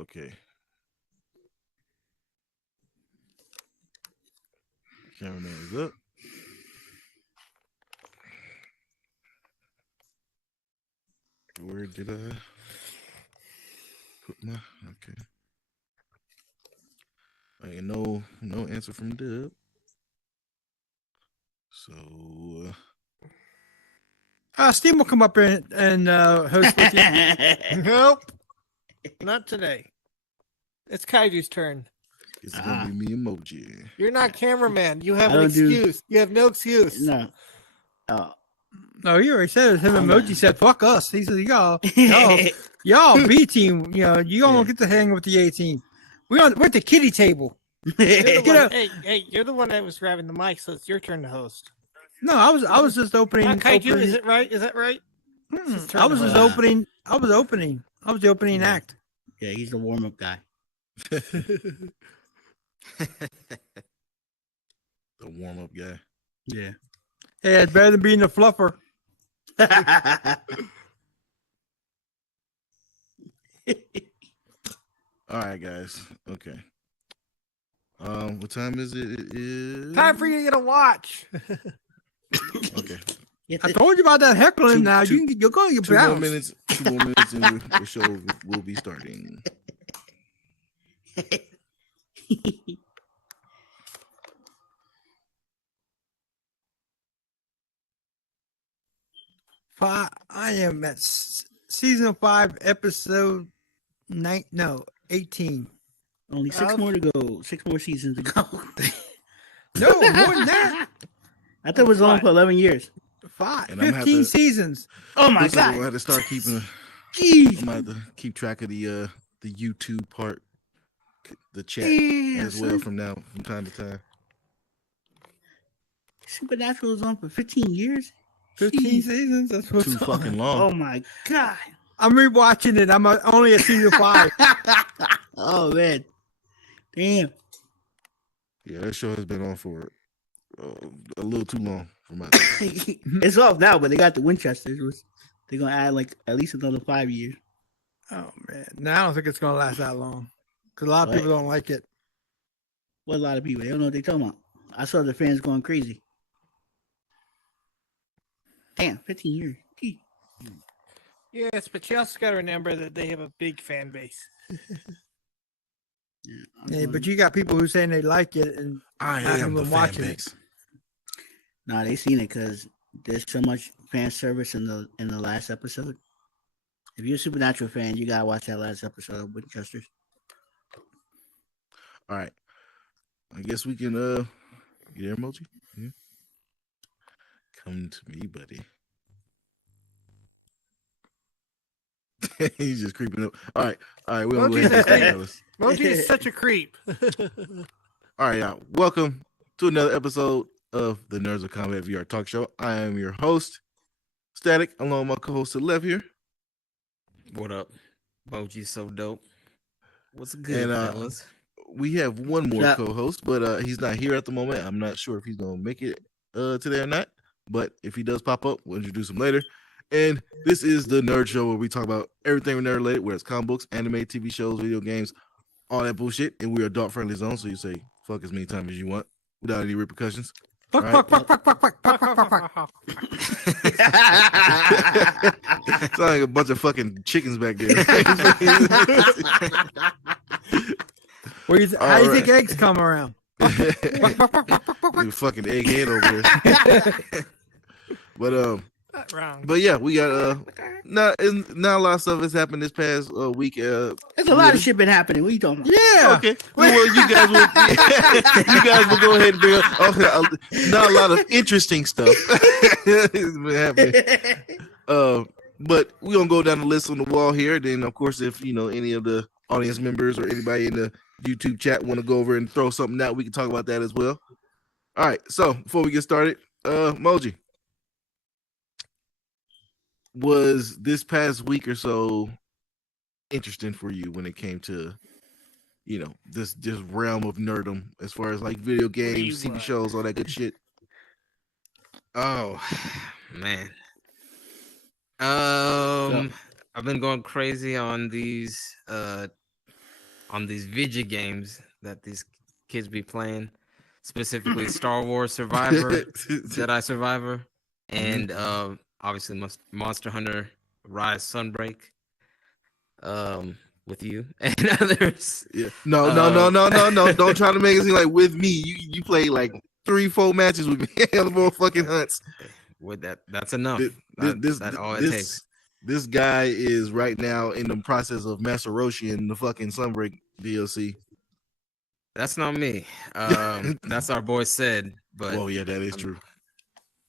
Okay. Cameraman is up. Where did I put my? Okay. No answer from Dub. So Steve will come up and host with you. Nope, not today. It's Kaiju's turn. it's gonna be me emoji. You're not cameraman. You have I an don't do- excuse. You have no excuse. No. Oh. No, you already said it. Him I'm emoji not. said, "Fuck us." He said, "Y'all B team. You don't get to hang with the A team. We're at the kiddie table." You're the Get one- up. hey, you're the one that was grabbing the mic, so it's your turn to host. No, I was just opening. Not Kaiju, opening- is it right? Is that right? Mm, his turn I was to just host. opening. I was opening. I was the opening act. Yeah, he's the warm-up guy. The warm-up guy. Yeah. Hey, it's better than being the fluffer. All right, guys. Okay. What time is it? It is Time for you to get a watch. Okay. I told you about that heckling. Two- Now two- you're going to get 2 more bounced. minutes. 2 more minutes, and the show will be starting. I am at season 5, episode 18. Only 6 more to go. 6 more seasons to go. No, more than that. I thought it was on for 11 years. 5, And I'm gonna have 15 to- seasons. Oh my Looks like god. we'll have to start keeping. Jeez. I'm gonna have to keep track of the YouTube part, the chat Yeah, as well son. from time to time. Supernatural was on for 15 years. 15 Jeez. seasons. That's what's Too on. fucking Oh long. my god. I'm rewatching it. I'm only at season 5. Oh man. Damn. Yeah, that show has been on for a little too long for my. It's off now, but they got the Winchesters. Which they're gonna add like at least another 5 years. Oh man, now I don't think it's gonna last that long because a lot of What? people don't like it. What a lot of people. They don't know what they're talking about. I saw the fans going crazy. Damn, 15 years. Gee. Yes, but you also got to remember that they have a big fan base. Yeah, Yeah, but you got people who saying they like it, and I haven't am the been fan watching it. base. Nah, they seen it because there's so much fan service in the last episode. If you're a Supernatural fan, you gotta watch that last episode of Winchesters. All right, I guess we can get there, emoji. Yeah. Come to me, buddy. He's just creeping up. All right. We're gonna go ahead and start, fellas. Moji is such a creep. All right, y'all. Welcome to another episode of the Nerds of Combat VR Talk Show. I am your host, Static, along with my co-host to the left here. What up? Moji's so dope. What's good, And fellas? we have one more Yeah. co-host, but he's not here at the moment. I'm not sure if he's gonna make it today or not. But if he does pop up, we'll introduce him later. And this is the Nerd Show where we talk about everything nerd related, whether it's comic books, anime, TV shows, video games, all that bullshit. And we're adult friendly zone, so you say fuck as many times as you want without any repercussions. fuck, Right. fuck, fuck, fuck, fuck, fuck, fuck, fuck, fuck, fuck. Sound like a bunch of fucking chickens back there. How do you All think right. eggs come around? You fucking egghead over there. But Wrong. but yeah, we got not a lot of stuff has happened this past week. There's a lot of shit been happening. What are you talking about? Yeah. Okay. Well, you guys will you guys will go ahead and bring up not a lot of interesting stuff has been happening. But we're gonna go down the list on the wall here. Then of course, if any of the audience members or anybody in the YouTube chat want to go over and throw something out, we can talk about that as well. All right, so before we get started, Moji, was this past week or so interesting for you when it came to this realm of nerdom as far as like video games, TV shows, all that good shit? Oh man. I've been going crazy on these on these video games that these kids be playing, specifically Star Wars Survivor, Jedi Survivor, and obviously Monster Hunter Rise Sunbreak. With you and others. Yeah. No. Don't try to make it seem like with me. You play like 3-4 matches with me on the fucking hunts. With that's enough. That's all it takes. This guy is right now in the process of Master Roshi in the fucking Sunbreak DLC. That's not me. That's our boy Sid. But oh yeah, that is true.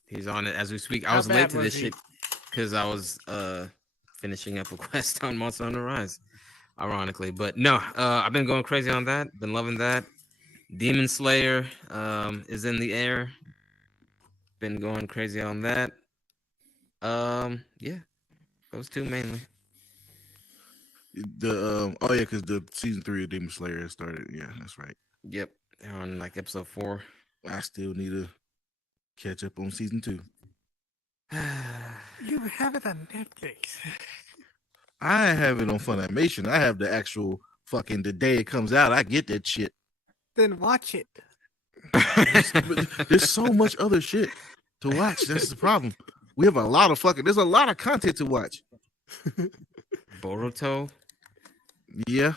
He's on it as we speak. I How was late bad to was this he? shit because I was finishing up a quest on Monster Hunter Rise, ironically. But no, I've been going crazy on that. Been loving that. Demon Slayer is in the air. Been going crazy on that. Yeah, those two mainly. The oh yeah, because the season 3 of Demon Slayer has started. Yeah, that's right. Yep, they're on like episode 4. I still need to catch up on season 2. You have it on Netflix. I have it on Funimation. I have the actual fucking the day it comes out. I get that shit. Then watch it. But there's so much other shit to watch. That's the problem. We have a lot of there's a lot of content to watch. Boruto. Yeah.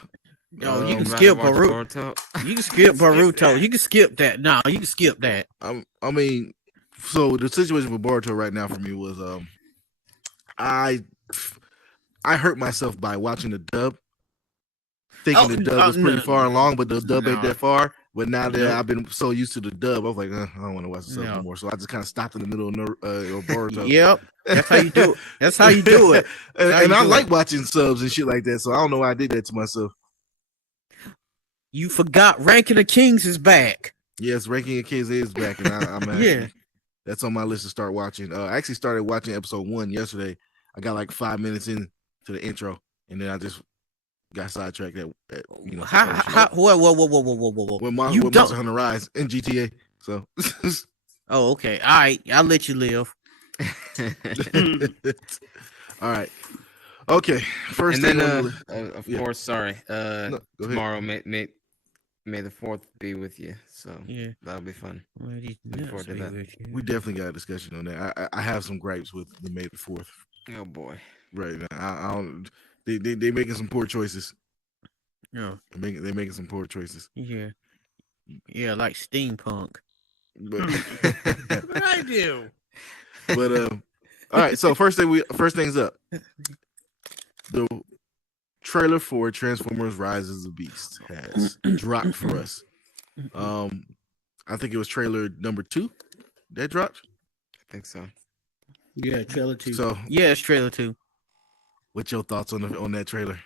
Yo, you can Rather skip watch Boruto. You can skip Boruto. You can skip that. No, you can skip that. I mean, so the situation with Boruto right now for me was I hurt myself by watching the dub, thinking the dub was pretty far along, but the dub ain't that far. But now that I've been so used to the dub, I was like, I don't want to watch the sub anymore. So I just kind of stopped in the middle of Boruto. Yep, that's how you do it. That's how you do it. And I like watching subs and shit like that. So I don't know why I did that to myself. You forgot Ranking of Kings is back. Yes, Ranking of Kings is back, and I'm actually, Yeah. that's on my list to start watching. I actually started watching episode 1 yesterday. I got like 5 minutes into the intro, and then I just got sidetracked at you know. Whoa. With You Monster Hunter Rise and GTA. So Oh, okay. All right. I'll let you live. all right. Okay. First And thing then, on the of yeah. course, sorry. No, go ahead. Tomorrow, May the 4th be with you. So Yeah. that'll be fun. Looking Looking forward to that. We definitely got a discussion on that. I have some gripes with the May the 4th Oh boy. right now. I don't. They making some poor choices. Yeah. They're making some poor choices. Yeah. Yeah, like steampunk. But What I do? all right. So first things up. The trailer for Transformers: Rise of the Beast has dropped for us. I think it was trailer number 2 that dropped. I think so. Yeah, trailer 2. So, yeah, it's trailer 2. what's your thoughts on that trailer?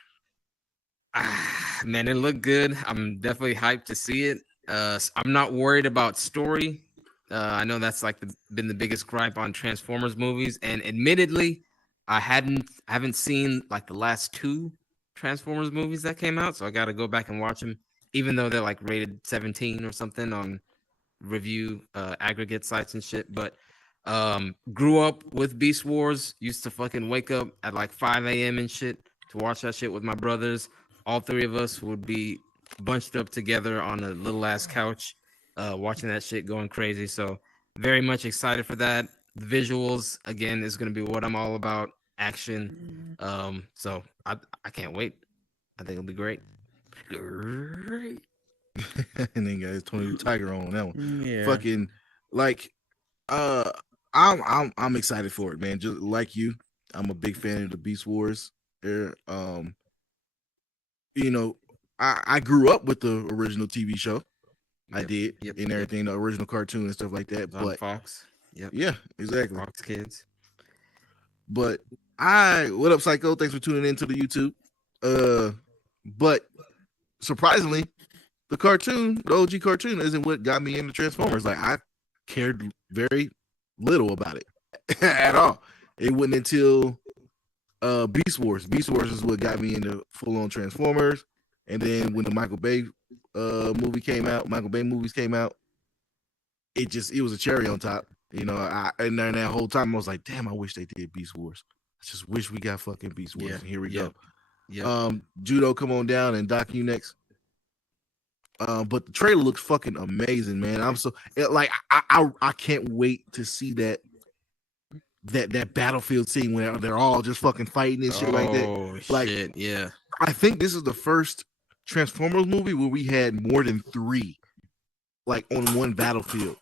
Man, it looked good. I'm definitely hyped to see it. I'm not worried about story. I know that's like been the biggest gripe on Transformers movies, and admittedly, I haven't seen like the last 2 Transformers movies that came out, so I got to go back and watch them, even though they're like rated 17 or something on review aggregate sites and shit. But grew up with Beast Wars. Used to fucking wake up at like 5 a.m. and shit to watch that shit with my brothers. All 3 of us would be bunched up together on a little ass couch, watching that shit, going crazy. So very much excited for that. The visuals again is going to be what I'm all about. Action. So I can't wait. I think it'll be great. And then guys, Tony the Tiger on that one. Yeah. Fucking like, I'm excited for it, man. Just like you, I'm a big fan of the Beast Wars. You know, I grew up with the original TV show. I did, and everything, the original cartoon and stuff like that. But Fox. Yep. yeah, exactly. Fox Kids. But what up, Psycho? Thanks for tuning into the YouTube. But surprisingly, the OG cartoon, isn't what got me into Transformers. Like, I cared very little about it at all. It wasn't until Beast Wars. Beast Wars is what got me into full-on Transformers. And then when the Michael Bay movies came out, it was a cherry on top. You know, and then that whole time I was like, damn, I wish they did Beast Wars. I just wish we got fucking Beast Wars. And here we go. Yeah. Judo, come on down, and Doc, you next. But the trailer looks fucking amazing, man. I'm so like I can't wait to see that battlefield scene where they're all just fucking fighting and shit like that. Oh Like, shit, yeah. I think this is the first Transformers movie where we had more than 3 like on one battlefield.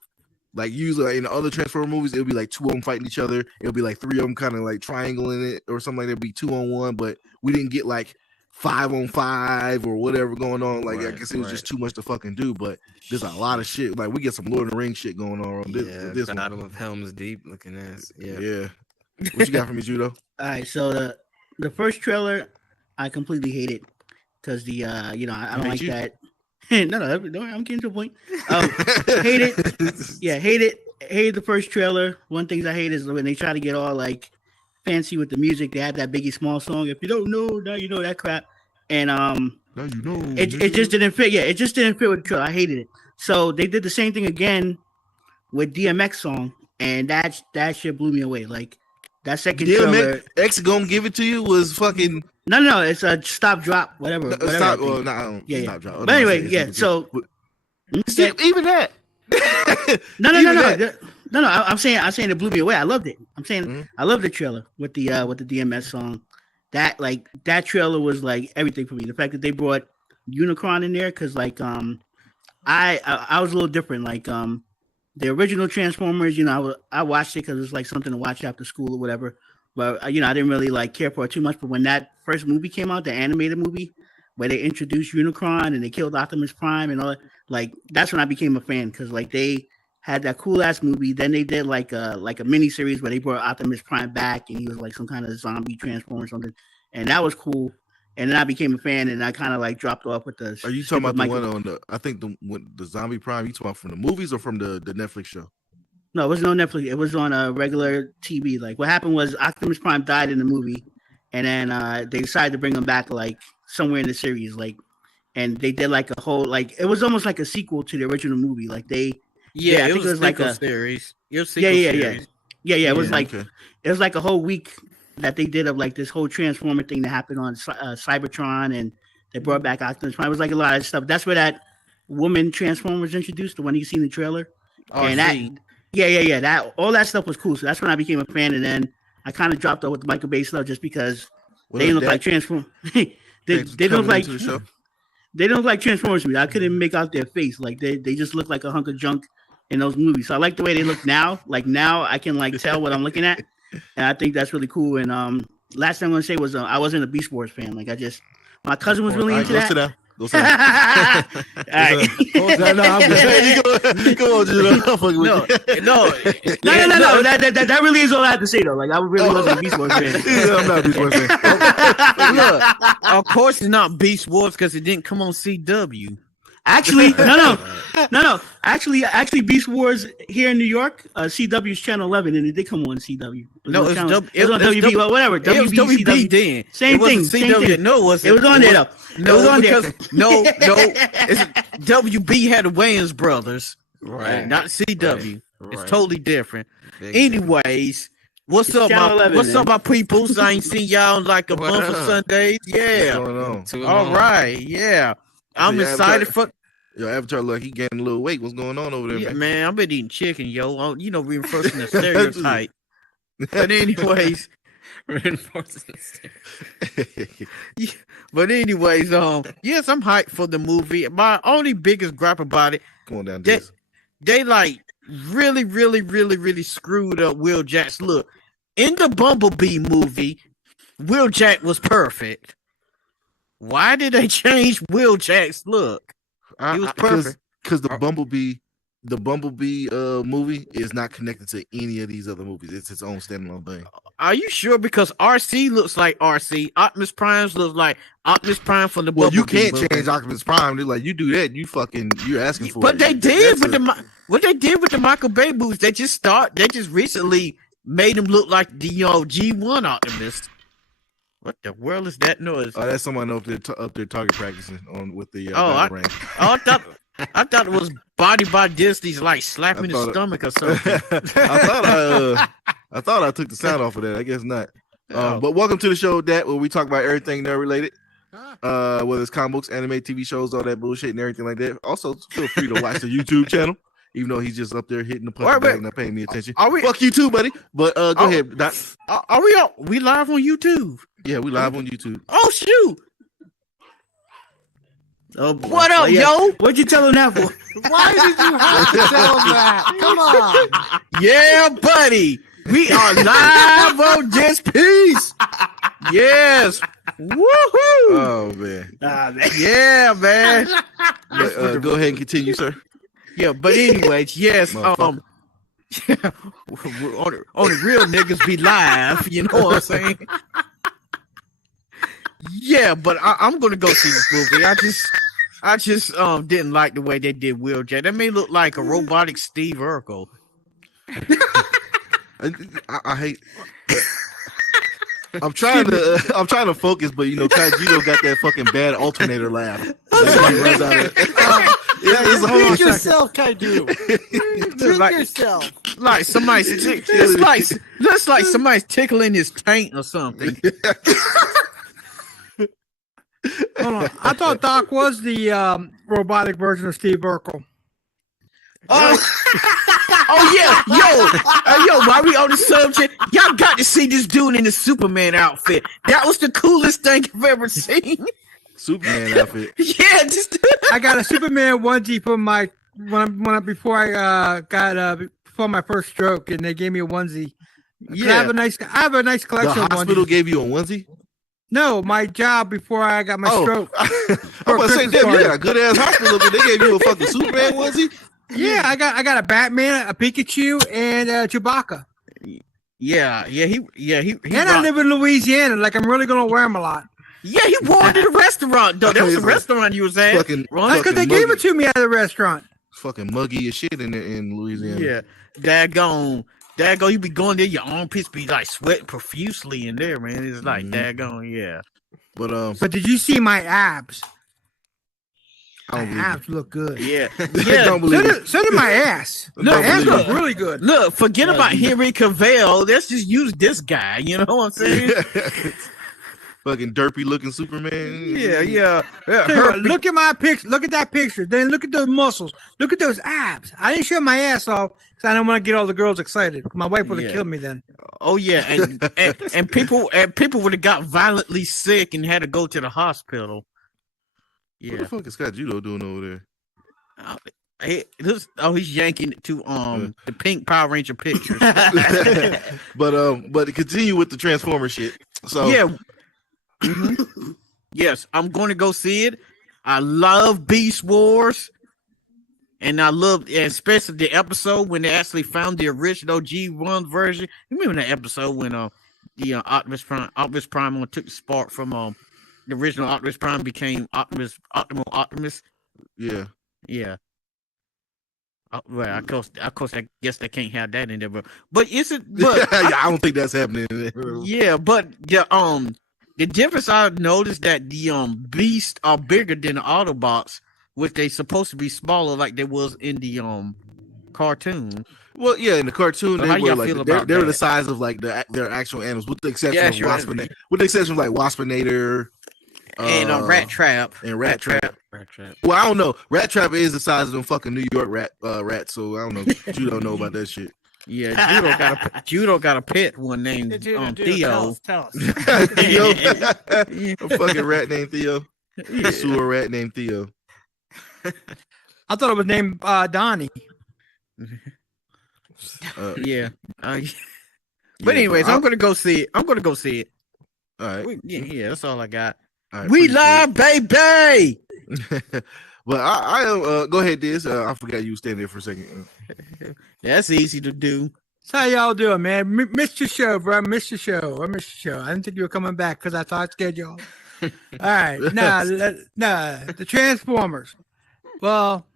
Like usually in the other Transformer movies, it'll be like 2 of them fighting each other. It'll be like 3 of them kind of like triangling it or something like that. It'll be 2-on-1, but we didn't get like 5-on-5 or whatever going on. Like I guess it was just too much to fucking do. But there's a lot of shit. Like we get some Lord of the Rings shit going on this one. Battle of Helm's Deep looking ass. Yeah. Yeah. What you got for me, Judo? All right, so the first trailer, I completely hate it because the I don't like that. no, I'm getting to a point. Hate it. Yeah, hate it. Hate the first trailer. One thing I hate is when they try to get all like fancy with the music. They have that Biggie Small song. If you don't know, now you know that crap. And now you know. it just didn't fit. Yeah, it just didn't fit with the trailer. I hated it. So they did the same thing again with DMX song, and that shit blew me away. Like that second trailer. X gonna give it to you was fucking. No, it's a stop drop, whatever. Stop. Well, no, stop drop. But anyway, yeah. So even that. No. I'm saying it blew me away. I loved it. I'm saying I love the trailer with the DMS song. That trailer was like everything for me. The fact that they brought Unicron in there, because like I was a little different. Like the original Transformers, I watched it because it's like something to watch after school or whatever. But I didn't really like care for it too much. But when that first movie came out, the animated movie, where they introduced Unicron and they killed Optimus Prime and all that, like that's when I became a fan, because like they had that cool ass movie. Then they did like a mini series where they brought Optimus Prime back and he was like some kind of zombie transformer or something, and that was cool. And then I became a fan, and I kind of like dropped off with the. Are you talking about the one on the? I think the Zombie Prime. You talking about from the movies or from the Netflix show? No, it wasn't on Netflix. It was on a regular TV. Like what happened was Optimus Prime died in the movie, and then they decided to bring him back like somewhere in the series, like, and they did like a whole like it was almost like a sequel to the original movie. Like they, it was like a series. It was yeah. It was like it was like a whole week that they did of like this whole Transformer thing that happened on Cybertron, and they brought back Optimus Prime. It was like a lot of stuff. That's where that woman Transformer was introduced, the one you see in the trailer, and that. Yeah. That all that stuff was cool. So that's when I became a fan, and then I kind of dropped off with Michael Bay stuff just because they look like Transformers. they don't look like they don't look like Transformers to me. I couldn't make out their face. Like they just look like a hunk of junk in those movies. So I like the way they look now. Like now I can like tell what I'm looking at, and I think that's really cool. And last thing I'm gonna say was I wasn't a Beast Wars fan. Like my cousin was really into that. All right. No, I'm just saying. Go on, Judo. No. That really is all I have to say, though. Like, I really wasn't a Beast Wars fan. Yeah, I'm not a Beast Wars fan. Look, of course it's not Beast Wars because it didn't come on CW. Actually, no. Actually, Beast Wars here in New York, CW's Channel 11, and it did come on CW. It was on WB, well, whatever. It was WB then. Same thing. CW. No, it wasn't. It was on there, though. No, it was on there. No. WB had the Wayans brothers, right? Not CW. Right. It's totally different. Anyways, what's up, my peoples? I ain't seen y'all in like a month of Sundays. Yeah. What's going on? All right. Yeah. I'm excited for. Yo, Avatar, look, he gaining a little weight. What's going on over there, yeah, man? I've been eating chicken, yo. Reinforcing the stereotype. But anyways, reinforcing the stereotype. Yeah, but anyways, yes, I'm hyped for the movie. My only biggest gripe about it, come on down, they like really screwed up Will Jack's look. In the Bumblebee movie, Will Jack was perfect. Why did they change Will Jack's look? He was perfect. Because the Bumblebee movie is not connected to any of these other movies. It's its own standalone thing. Are you sure? Because RC looks like RC. Optimus Prime looks like Optimus Prime from the Bumblebee. You can't change Optimus Prime. They're like, you do that, you're asking for it. But they did what they did with the Michael Bay movies. They just recently made him look like the G1 Optimus. What the world is that noise? Oh, that's someone up there target practicing on with the range. I thought it was Body by Disney's like slapping his stomach or something. I thought I took the sound off of that. I guess not. But welcome to the show, where we talk about everything nerd related. whether it's comic books, anime, TV shows, all that bullshit and everything like that. Also, feel free to watch the YouTube channel, even though he's just up there hitting the punch bag, not paying me attention. Fuck you too, buddy. But go ahead, Doc. Are we live on YouTube? Yeah, we live on YouTube. Oh shoot! Oh, boy. What up, yo? What'd you tell him that for? Why did you have to tell him that? Come on. Yeah, buddy. We are live on Just Peace. Yes. Woohoo! Oh man. Yeah, man. But, go ahead and continue, sir. Yeah, but anyways, yes. On the real niggas be live. You know what I'm saying? Yeah, but I'm gonna go see this movie. I just didn't like the way they did Wheeljack. That may look like a robotic Steve Urkel. I hate. I'm trying to focus, but you know, Kajito got that fucking bad alternator laugh. Drink yourself, Kaidu. Drink Like- yourself. Like somebody's it's like somebody's tickling his taint or something. Hold on. I thought Doc was the robotic version of Steve Urkel. Oh yeah, yo, while we on the subject, y'all got to see this dude in the Superman outfit. That was the coolest thing I've ever seen. Superman outfit. Yeah, just I got a Superman onesie for my before I got before my first stroke, and they gave me a onesie. 'Cause I have a nice The collection of hospital onesies. gave you a onesie. No, my job before I got my stroke. I'm about to say, damn, you got a good ass hospital, but they gave you a fucking Superman onesie. Yeah, I got a Batman, a Pikachu, and a Chewbacca. yeah, he And I live in Louisiana. Like, I'm really gonna wear them a lot. Yeah, he wore it to the restaurant though. That was the restaurant you was at. Fucking, That's because they gave it to me at the restaurant. fucking muggy as shit in Louisiana. Yeah, daggone, you be going there, your armpits be like sweating profusely in there, man. It's like daggone, yeah. But But did you see my abs? I My don't believe abs look good. Yeah, I yeah. don't believe it. So did my ass. Don't My ass believe look it. really good. Look, forget Yeah, about you- Henry Cavill. Let's just use this guy. You know what I'm saying? Fucking derpy looking Superman. yeah. Tell you what, look at my picture. Look at that picture. Then look at those muscles. Look at those abs. I didn't show my ass off because I don't want to get all the girls excited. My wife would have Yeah. killed me then. Oh yeah, and people would have got violently sick and had to go to the hospital. What Yeah. the fuck is Scott Judo doing over there? He's yanking it to the pink Power Ranger pictures. But continue with the Transformer shit. So Yeah. Mhm. Yes, I'm going to go see it. I love Beast Wars, and I love, especially the episode when they actually found the original G1 version. You remember that episode when the Optimus Prime took the spark from the original Optimus Prime became Optimal Optimus. yeah. Yeah. Well, of course, I guess they can't have that in there, but is it? But I don't think that's happening. yeah, but the difference I noticed that the beasts are bigger than the Autobots, which they supposed to be smaller, like they was in the cartoon. Well, yeah, in the cartoon, So they how were y'all like feel they about were the that? size of like their actual animals, with the exception Yeah, of sure. Waspinator, with the exception of like Waspinator And Rat Trap. and Rat Trap. Rat Trap. Well, I don't know. Rat Trap is the size of them fucking New York rats, so I don't know. You don't know about that shit. Yeah, Judo got a pet one named Yeah, dude, Theo. Tell us. Theo, a fucking rat named Theo, a sewer rat named Theo. I thought it was named Donnie. Yeah. But Yeah, anyways, I- I'm gonna go see it. All right. Yeah, that's all I got. All right, We pretty live, baby. cool. But I go ahead, Diz. I forgot you were standing there for a second. That's easy to do. So how y'all doing, man? Missed your show, bro. Missed your show. I didn't think you were coming back because I thought schedule. All right, the Transformers. Well,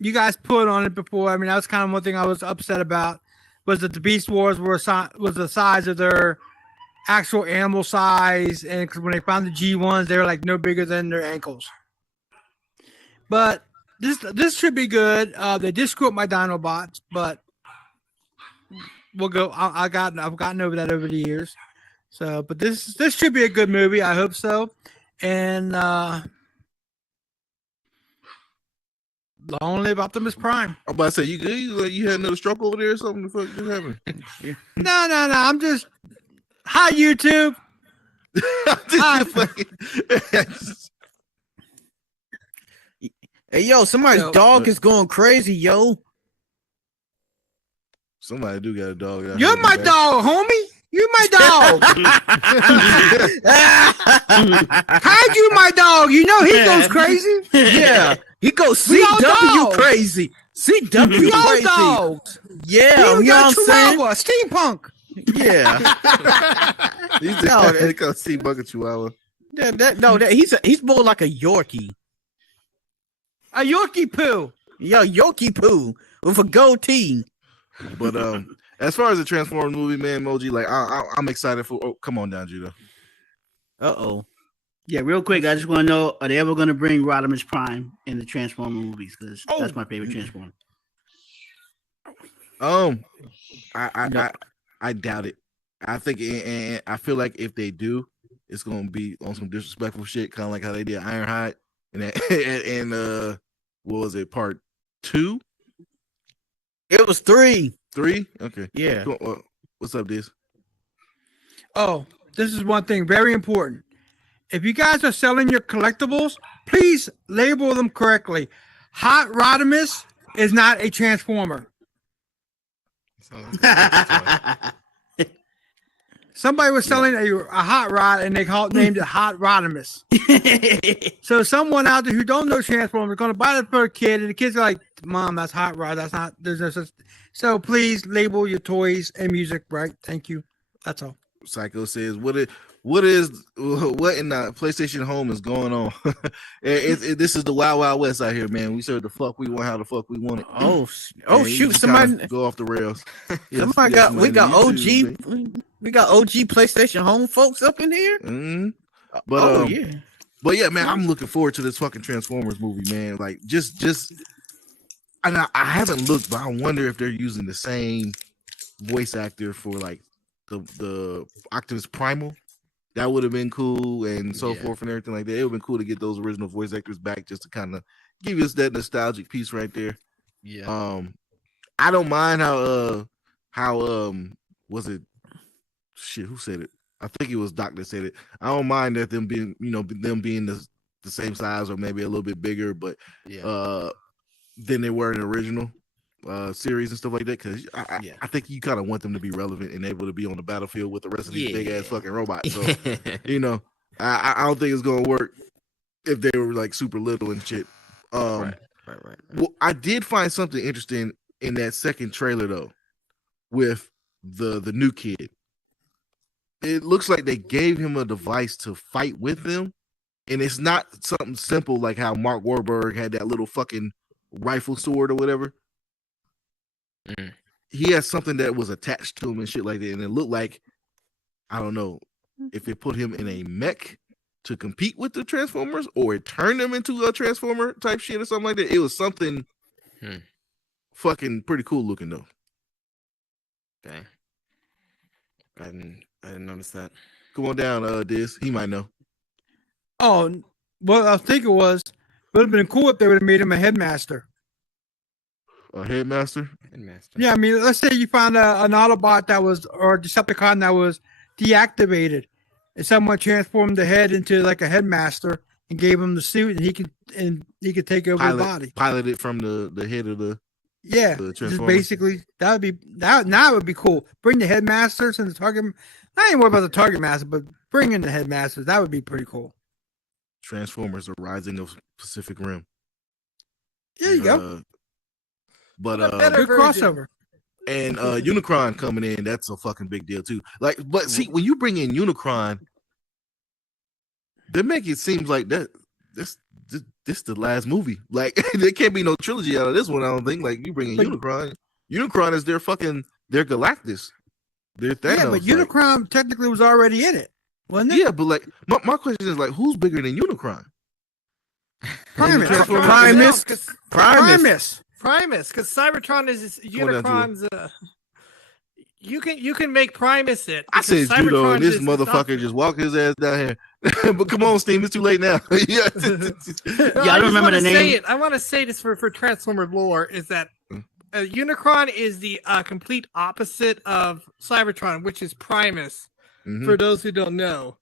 you guys put on it before. I mean, that was kind of one thing I was upset about. Was that the Beast Wars was the size of their actual animal size, and 'cause when they found the G1s, they were like no bigger than their ankles. But this should be good. They did screw up my Dinobots, but we'll go. I've gotten over that over the years. So, but this should be a good movie. I hope so. and long live Optimus Prime. I'm about to say, you good? You had another stroke over there or something? The fuck just happened? No. I'm just. Hi, YouTube. Hey, yo, somebody's Yo. dog is going crazy, yo. Somebody do got a dog. out You're here, my man. dog, homie. You my dog. How'd you my dog? You know he goes crazy. Yeah, he goes We all CW dogs. crazy. CW We all crazy. dogs. Yeah, We you know got what I'm saying? Chihuahua, steampunk. Yeah. He's No, they call Steve Bucket Chihuahua. He's more like a Yorkie. A Yorkie poo. Yo, Yorkie poo with a goatee. But as far as the Transformers movie, man, Moji, like I'm excited for. Oh, come on down, Judah. Uh-oh. Yeah, real quick, I just want to know: are they ever going to bring Rodimus Prime in the Transformer movies? Because that's my favorite Transformer. I doubt it. I think, and I feel like if they do, it's gonna be on some disrespectful shit, kind of like how they did Ironhide and what was it, part 2, It was 3. 3? Okay, Yeah. What's up, this? Oh, this is one thing very important. If you guys are selling your collectibles, please label them correctly. Hot Rodimus is not a Transformer. So that's Somebody was selling a hot rod and they named it Hot Rodimus. So someone out there who don't know Transformers is going to buy it for a kid, and the kid's like, "Mom, that's Hot Rod. That's not." There's no such. So please label your toys and music right. Thank you. That's all. Psycho says, what in the PlayStation home is going on? This is the Wild Wild West out here, man. We serve the fuck we want, how the fuck we want it. Oh Man, you shoot! just Somebody kinda go off the rails. we got OG. We got OG PlayStation home folks up in here. Mm-hmm. But yeah. But yeah, man, I'm looking forward to this fucking Transformers movie, man. Like, just, and I haven't looked, but I wonder if they're using the same voice actor for like the Optimus Primal. That would have been cool, and so forth and everything like that. It would have been cool to get those original voice actors back, just to kind of give us that nostalgic piece right there. Yeah. I don't mind how was it? Shit, who said it? I think it was Doc that said it. I don't mind that them being, them being the same size or maybe a little bit bigger, but than they were in the original series and stuff like that. Because I think you kind of want them to be relevant and able to be on the battlefield with the rest of these big ass fucking robots. So I don't think it's gonna work if they were like super little and shit. Right. Well, I did find something interesting in that second trailer though, with the new kid. It looks like they gave him a device to fight with them, and it's not something simple like how Mark Wahlberg had that little fucking rifle sword or whatever. He has something that was attached to him and shit like that, and it looked like, I don't know if it put him in a mech to compete with the Transformers or it turned him into a Transformer type shit or something like that. It was something fucking pretty cool looking though. Dang. I didn't notice that. Come on down, Diz. He might know. Oh, what I was thinking was, it would have been cool if they would have made him a headmaster. A headmaster? Headmaster. Yeah, I mean, let's say you found an Autobot or a Decepticon that was deactivated, and someone transformed the head into like a headmaster and gave him the suit, and he could take over the body. Pilot it from the head of the just basically that would be cool. Bring the headmasters and the target. I ain't worried about the target master, but bring in the headmasters. That would be pretty cool. Transformers: The Rising of Pacific Rim. There you go. But Good crossover. And Unicron coming in, that's a fucking big deal too. Like, but see, when you bring in Unicron, they make it seem like that this the last movie. Like, there can't be no trilogy out of this one. I don't think. Like, you bring in Unicron. Unicron is their Galactus. Their Thanos. Yeah, but Unicron technically was already in it, wasn't it? Yeah, but like my question is like, who's bigger than Unicron? Primus, because Cybertron is Unicron's You can make Primus it. I said because judo, Cybertron and this is motherfucker just walk his ass down here. But come on, Steam, it's too late now. Yeah. Yeah, I just don't remember wanna the say name. it. I want to say this for Transformer lore is that Unicron is the complete opposite of Cybertron, which is Primus. Mhm. For those who don't know,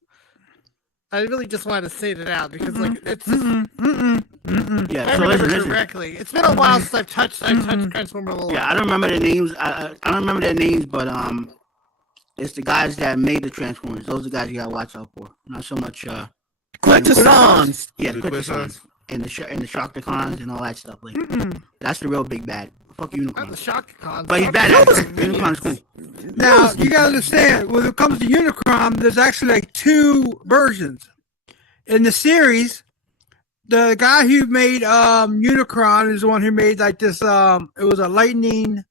I really just wanted to say that out because like it's. Yeah, I so remember listen. correctly. It's been a while since I've touched Transformer lore. Yeah, I don't remember their names. I don't remember their names, but it's the guys that made the Transformers. Those are the guys you gotta watch out for. Not so much Quintessons. yeah, The the Quintessons. Quintessons and the Shockticons and all that stuff. Like that's the real big bad. Fuck Not the Unicron. Shock Con. But he's badass. Unicron's cool. Now you gotta understand when it comes to Unicron, there's actually like two versions in the series. The guy who made Unicron is the one who made like this. It was a lightning.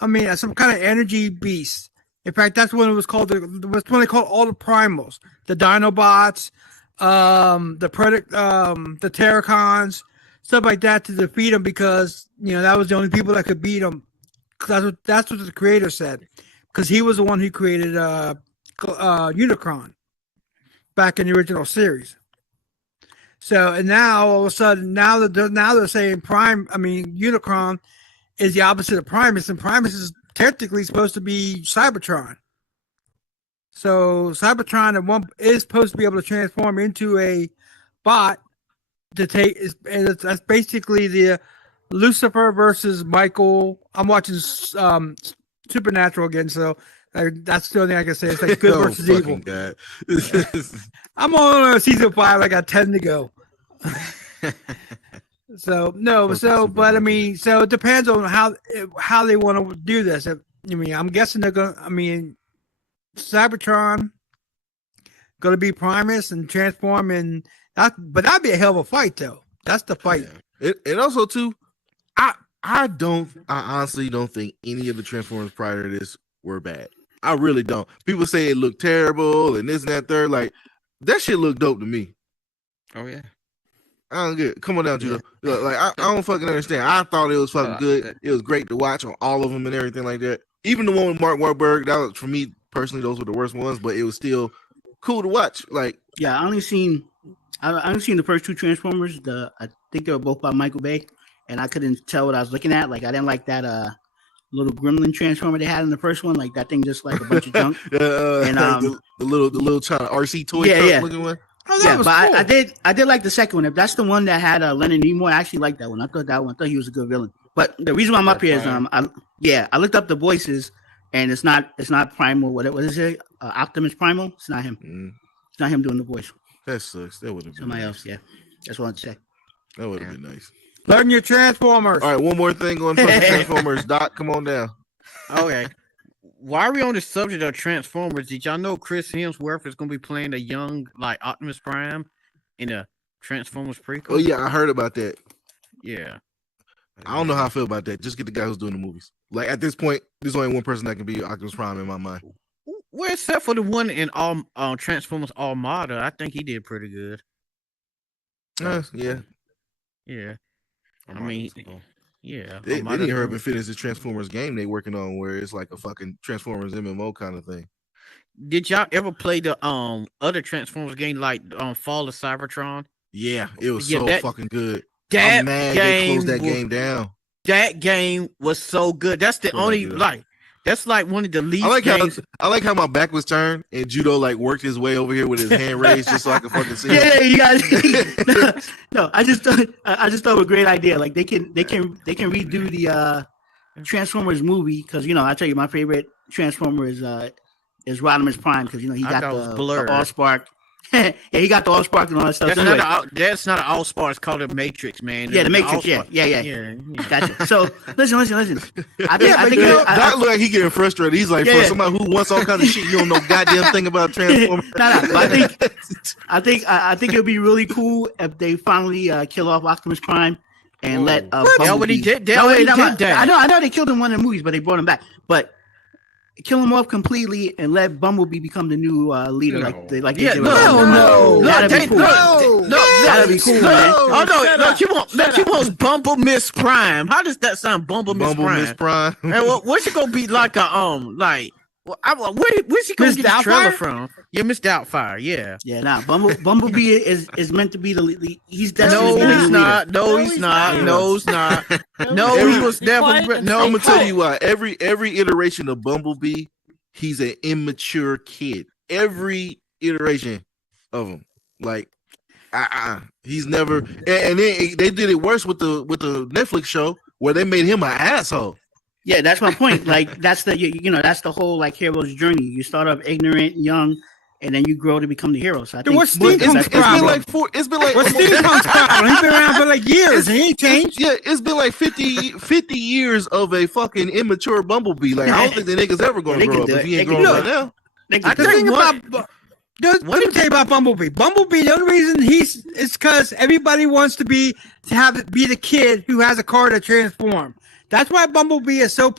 I mean, some kind of energy beast. In fact, that's when it was called. That's when they called all the primals, the Dinobots, the the Terracons, stuff like that to defeat them because that was the only people that could beat them. That's what the creator said, because he was the one who created Unicron back in the original series. So and now all of a sudden now they're saying Unicron is the opposite of Primus, and Primus is technically supposed to be Cybertron. So Cybertron is supposed to be able to transform into a bot to take, and that's basically the Lucifer versus Michael. I'm watching Supernatural again, so that's the only thing I can say. It's like good Oh, versus evil. fucking God. I'm on season 5. I got 10 to go. So but I mean, so it depends on how they want to do this. I'm guessing they're going. Cybertron going to be Primus and transform, and but that'd be a hell of a fight, though. That's the fight. And also too, I honestly don't think any of the Transformers prior to this were bad. I really don't. People say it looked terrible and this and that third. Like that shit looked dope to me. Oh yeah. I don't get it. Come on down, Judo. Like I don't fucking understand. I thought it was fucking good. It was great to watch on all of them and everything like that. Even the one with Mark Wahlberg, that was, for me personally, those were the worst ones, but it was still cool to watch. Like Yeah, I only seen the first two Transformers. I think they were both by Michael Bay, and I couldn't tell what I was looking at. Like I didn't like that little gremlin transformer they had in the first one. Like that thing just like a bunch of junk. And the little China RC toy Yeah, truck yeah. looking one. Oh, Yeah, was but cool. I did like the second one. If that's the one that had Leonard Nimoy, I actually liked that one. I thought he was a good villain. But the reason why I'm up here is I looked up the voices, and it's not Primal. What is it? Optimus Primal. It's not him. It's not him doing the voice. That sucks. That would have been Somebody nice. else. Yeah, that's what I'd say. That would have been nice. Learn your Transformers. All right, one more thing on fucking Transformers. Doc, come on down. Okay. While we on the subject of Transformers, did y'all know Chris Hemsworth is gonna be playing a young like Optimus Prime in a Transformers prequel? Oh yeah, I heard about that. Yeah. I don't know how I feel about that. Just get the guy who's doing the movies. Like at this point, there's only one person that can be Optimus Prime in my mind. Well, except for the one in Transformers Armada, I think he did pretty good. Yeah. Yeah. I mean, yeah. They Armada didn't hurry up good. and finish the Transformers game they working on, where it's like a fucking Transformers MMO kind of thing. Did y'all ever play the other Transformers game like Fall of Cybertron? Yeah, it was Yeah, so that- fucking good. That I'm mad they game closed that was- game down. That game was so good. That's the Still like only it. like that's like one of the least games. I like how my back was turned and Judo like worked his way over here with his hand raised just so I could fucking see. Yeah, you guys. no, I just thought it was a great idea. Like they can redo the Transformers movie because I tell you my favorite Transformer is Rodimus Prime because he I got thought it was the Blur. Allspark. Yeah, he got the Allspark and all that stuff. That's So not anyway, that's not an all star. It's called a Matrix, man. yeah, the Matrix. Allspark. Yeah. Yeah. Gotcha. So listen. I think, Yeah, I but think Doc look like he getting frustrated. He's like, Yeah. for somebody who wants all kinds of shit, you don't know goddamn thing about Transformers. No, but I think it would be really cool if they finally kill off Optimus Prime and let They already Bumblebee- did. They No, already no, did that. I know they killed him in one of the movies, but they brought him back. But kill him off completely and let Bumblebee become the new leader, like they Yeah, did no, with no, That'd no, be cool. that'd be cool, man. Oh no, she wants Bumble Miss Prime. How does that sound, Bumble Miss Bumble Miss Prime? Prime. And what's it gonna be like a like Well, where's he gonna Miss get his trailer Doubtfire? from? Yeah, Miss Doubtfire. Yeah. Yeah, nah. Bumblebee is meant to be the. He's No, definitely he's not. No, No, he's he's not. not. No, he's not. No, Every- he was Be never. quiet and No, I'm gonna stay tell you why. Every iteration of Bumblebee, he's an immature kid. Every iteration of him, like, he's never. And then they did it worse with the Netflix show where they made him an asshole. Yeah, that's my point. Like that's the that's the whole like hero's journey. You start off ignorant, young, and then you grow to become the hero. So I Then think what's But Steampunk's it's been problem? like it's been like What's almost- Steampunk's problem? He's been around for like years and he ain't changed. Yeah, it's been like 50 years of a fucking immature Bumblebee. Like, I don't think the nigga's ever gonna They grow can up do if it. he ain't They can growing do right it. now. they I can do The it. thing What- about let me tell you about Bumblebee. Bumblebee, the only reason is because everybody wants to be the kid who has a car to transform. That's why Bumblebee is so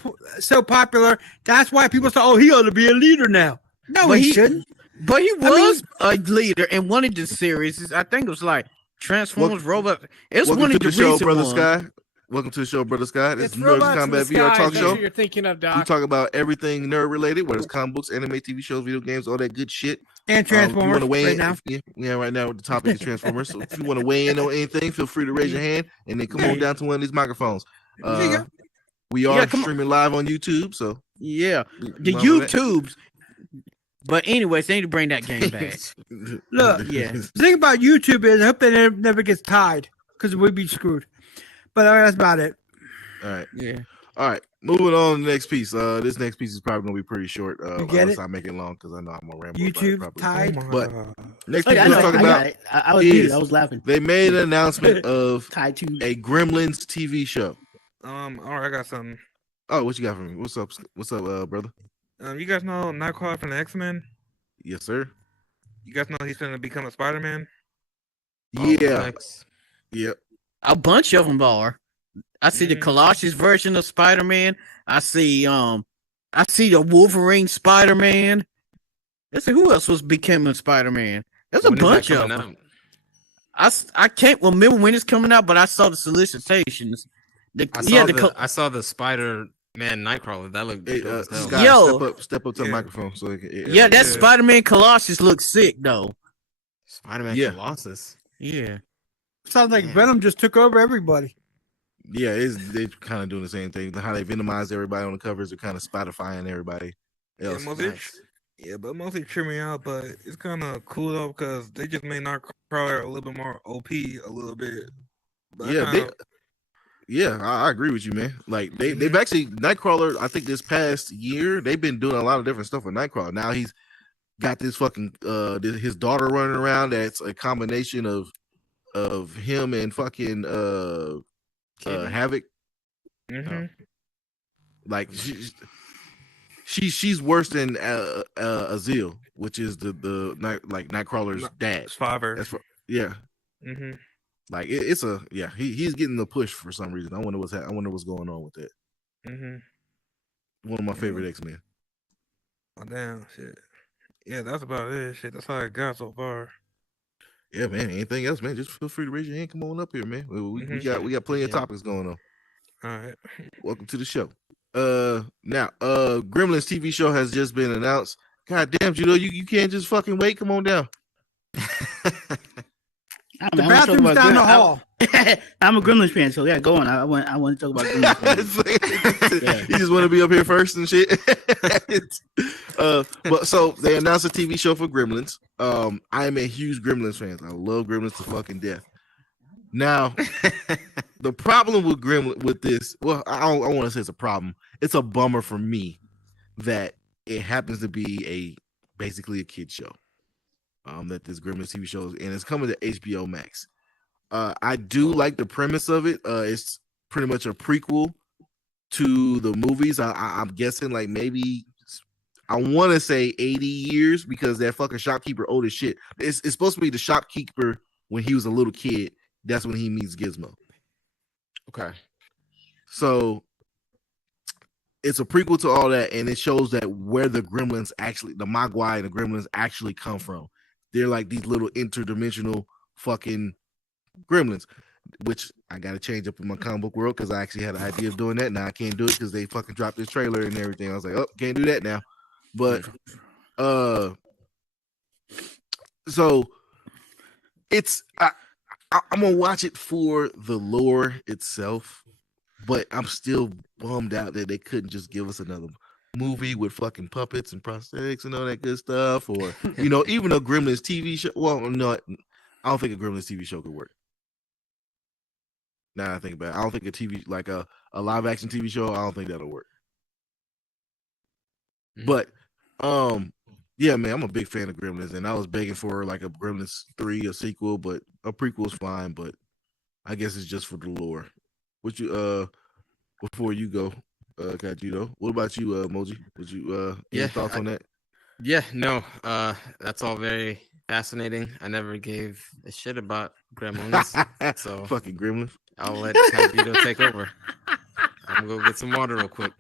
popular. That's why people say, "Oh, he ought to be a leader now." No, But he he- shouldn't. but he I was a leader in one of the series. I think it was like Transformers Robot. It's Welcome one to of the the show, recent Brother ones. Sky. Welcome to the show, Brother Sky. This It's is Nerds Robots in Combat the VR Sky, Talk that's Show. what you're thinking of, We Doc. talk about everything nerd related, whether it's comic books, anime, TV shows, video games, all that good shit. And If you Transformers want to weigh right in, now. right now the topic is Transformers. So if you want to weigh in on anything, feel free to raise your hand and then come on down to one of these microphones. There you go. We are Yeah, come on. streaming live on YouTube, so Yeah, the mind with that? YouTubes. But anyways, they need to bring that game back. Look, Yeah. the thing about YouTube is I hope they never gets tied because we'd be screwed. But that's about it. All right. Yeah. All right, moving on to the next piece. This next piece is probably gonna be pretty short. You get Unless it? I make it long because I know I'm gonna ramble. about it YouTube probably. tied. But next Oh, piece yeah, I we're know. talking I got about, it. I was is- muted. I was laughing. they made an announcement of Tied to a Gremlins TV show. All right, I got something. Oh, what you got for me? What's up? What's up, brother? You guys know Nightcrawler from the X-Men? Yes, sir. You guys know he's gonna become a Spider-Man? Yeah, yeah. A bunch of them are. I see the Mhm. Colossus version of Spider-Man. I see the Wolverine Spider-Man. Let's see who else was becoming Spider-Man. There's a When is that bunch of coming them. out? I can't remember when it's coming out, but I saw the solicitations. I saw the Spider-Man Nightcrawler. That looked Hey, dope as hell. Scott, Yo. step up to the Yeah. microphone so it can, yeah, that yeah. Spider-Man Colossus looks sick though. Spider-Man Yeah. Colossus. Yeah. Sounds like Man. Venom just took over everybody. yeah. They're kind of doing the same thing. How they venomized everybody on the covers are kind of Spotifying everybody else. mostly, Nice. yeah, but mostly tripped me out. But it's kind of cool though because they just made Nightcrawler a little bit more OP, a little bit. But I Yeah, kinda- yeah, I agree with you, man. Like they've actually Nightcrawler. I think this past year they've been doing a lot of different stuff with Nightcrawler. Now he's got this fucking his daughter running around. That's a combination of him and fucking Havoc. Mhm. Like she's worse than Azil, which is the Nightcrawler's dad. Survivor. That's yeah. Mm-hmm. Like it's a yeah. He's getting the push for some reason. I wonder what's going on with that. Mm-hmm. One of my favorite X-Men. Oh damn, shit. Yeah, that's about it. Shit, that's all I got so far. Yeah, man. Anything else, man? Just feel free to raise your hand. Come on up here, man. We Mhm. got plenty of Yeah. topics going on. All right. Welcome to the show. Now, Gremlins TV show has just been announced. God damn, Judo, you can't just fucking wait. Come on down. The bathroom's down the hall. I'm a Gremlins fan, so yeah, go on. I want to talk about Gremlins. Yeah. You just want to be up here first and shit. But so they announced a TV show for Gremlins. I am a huge Gremlins fan. I love Gremlins to fucking death. Now, the problem with this, well, I don't want to say it's a problem. It's a bummer for me that it happens to be basically a kid show. That this Gremlins TV show is, and it's coming to HBO Max. I do like the premise of it. It's pretty much a prequel to the movies. I'm guessing like maybe I want to say 80 years because that fucking shopkeeper old as shit. It's supposed to be the shopkeeper when he was a little kid. That's when he meets Gizmo. Okay. So it's a prequel to all that, and it shows that where the Gremlins actually, the Mogwai and the Gremlins actually come from. They're like these little interdimensional fucking Gremlins, which I got to change up in my comic book world because I actually had an idea of doing that. Now I can't do it because they fucking dropped this trailer and everything. I was like, oh, can't do that now. But so it's I'm gonna watch it for the lore itself, but I'm still bummed out that they couldn't just give us another movie with fucking puppets and prosthetics and all that good stuff, or even a Gremlins TV show. Well, no, I don't think a Gremlins TV show could work. Now I think about it, I don't think a TV like a live action TV show. I don't think that'll work. But yeah, man, I'm a big fan of Gremlins, and I was begging for like a Gremlins 3, a sequel, but a prequel is fine. But I guess it's just for the lore. What you before you go, Kajito, what about you, Moji? Would you any thoughts on that? Yeah, no, that's all very fascinating. I never gave a shit about Gremlins, so fucking Gremlins. I'll let Kajito take over. I'm gonna go get some water real quick.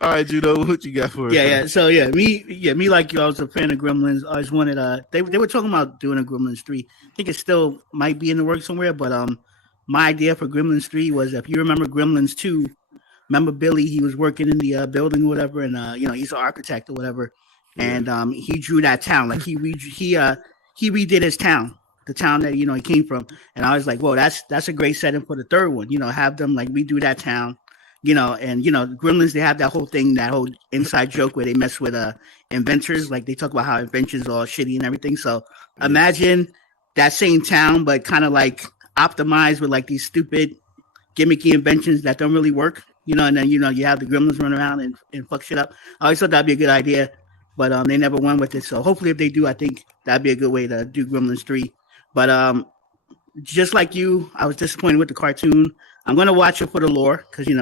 All right, Judo, what you got for us? Yeah. So me like you. I was a fan of Gremlins. I always wanted. They were talking about doing a Gremlins 3. I think it still might be in the works somewhere. But my idea for Gremlins 3 was, if you remember Gremlins 2, remember Billy? He was working in the building or whatever, and he's an architect or whatever, and he drew that town. Like he redid his town, the town that he came from. And I was like, whoa, that's a great setting for the third one. Have them like redo that town. And Gremlins, they have that whole thing, that whole inside joke where they mess with inventors. Like they talk about how inventors are all shitty and everything. So imagine that same town, but kind of like optimized with like these stupid gimmicky inventions that don't really work. And then you have the Gremlins run around and fuck shit up. I always thought that'd be a good idea, but they never went with it. So hopefully, if they do, I think that'd be a good way to do Gremlins 3. But just like you, I was disappointed with the cartoon. I'm gonna watch it for the lore because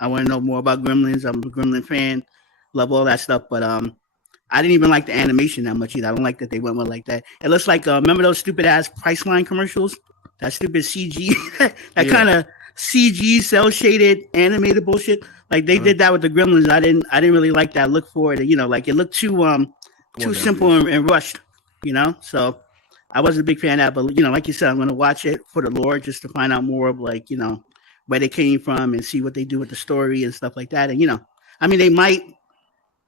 I want to know more about Gremlins. I'm a Gremlin fan, love all that stuff. But I didn't even like the animation that much either. I don't like that they went with like that. It looks like remember those stupid ass Priceline commercials? That stupid CG, that kind of CG cell shaded animated bullshit. Like they did that with the Gremlins. I didn't really like that look for it. Like it looked too simple and rushed. So I wasn't a big fan of that. But like you said, I'm gonna watch it for the lore just to find out more of like where they came from and see what they do with the story and stuff like that. And they might,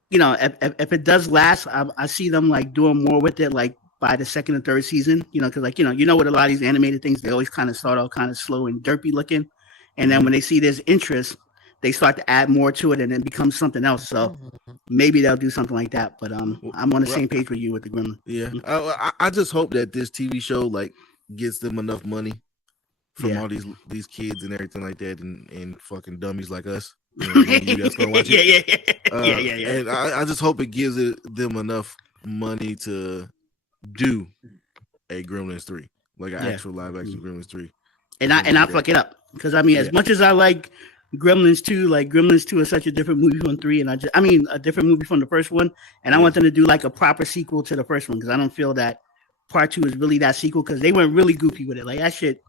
if it does last, I see them like doing more with it, like by the second or third season. Because like with a lot of these animated things, they always kind of start out kind of slow and derpy looking, and then when they see there's interest, they start to add more to it, and then becomes something else. So maybe they'll do something like that. But I'm on the same page with you with the Gremlin. Yeah, I just hope that this TV show like gets them enough money from all these kids and everything like that, and fucking dummies like us. You guys gonna watch it? Yeah. And I just hope it gives them enough money to do a Gremlins 3, like an actual live action Gremlins 3. And I fuck it up because as much as I like Gremlins 2, like Gremlins 2 is such a different movie from 3, and a different movie from the first one, and I want them to do like a proper sequel to the first one because I don't feel that part 2 is really that sequel because they went really goofy with it. Like that shit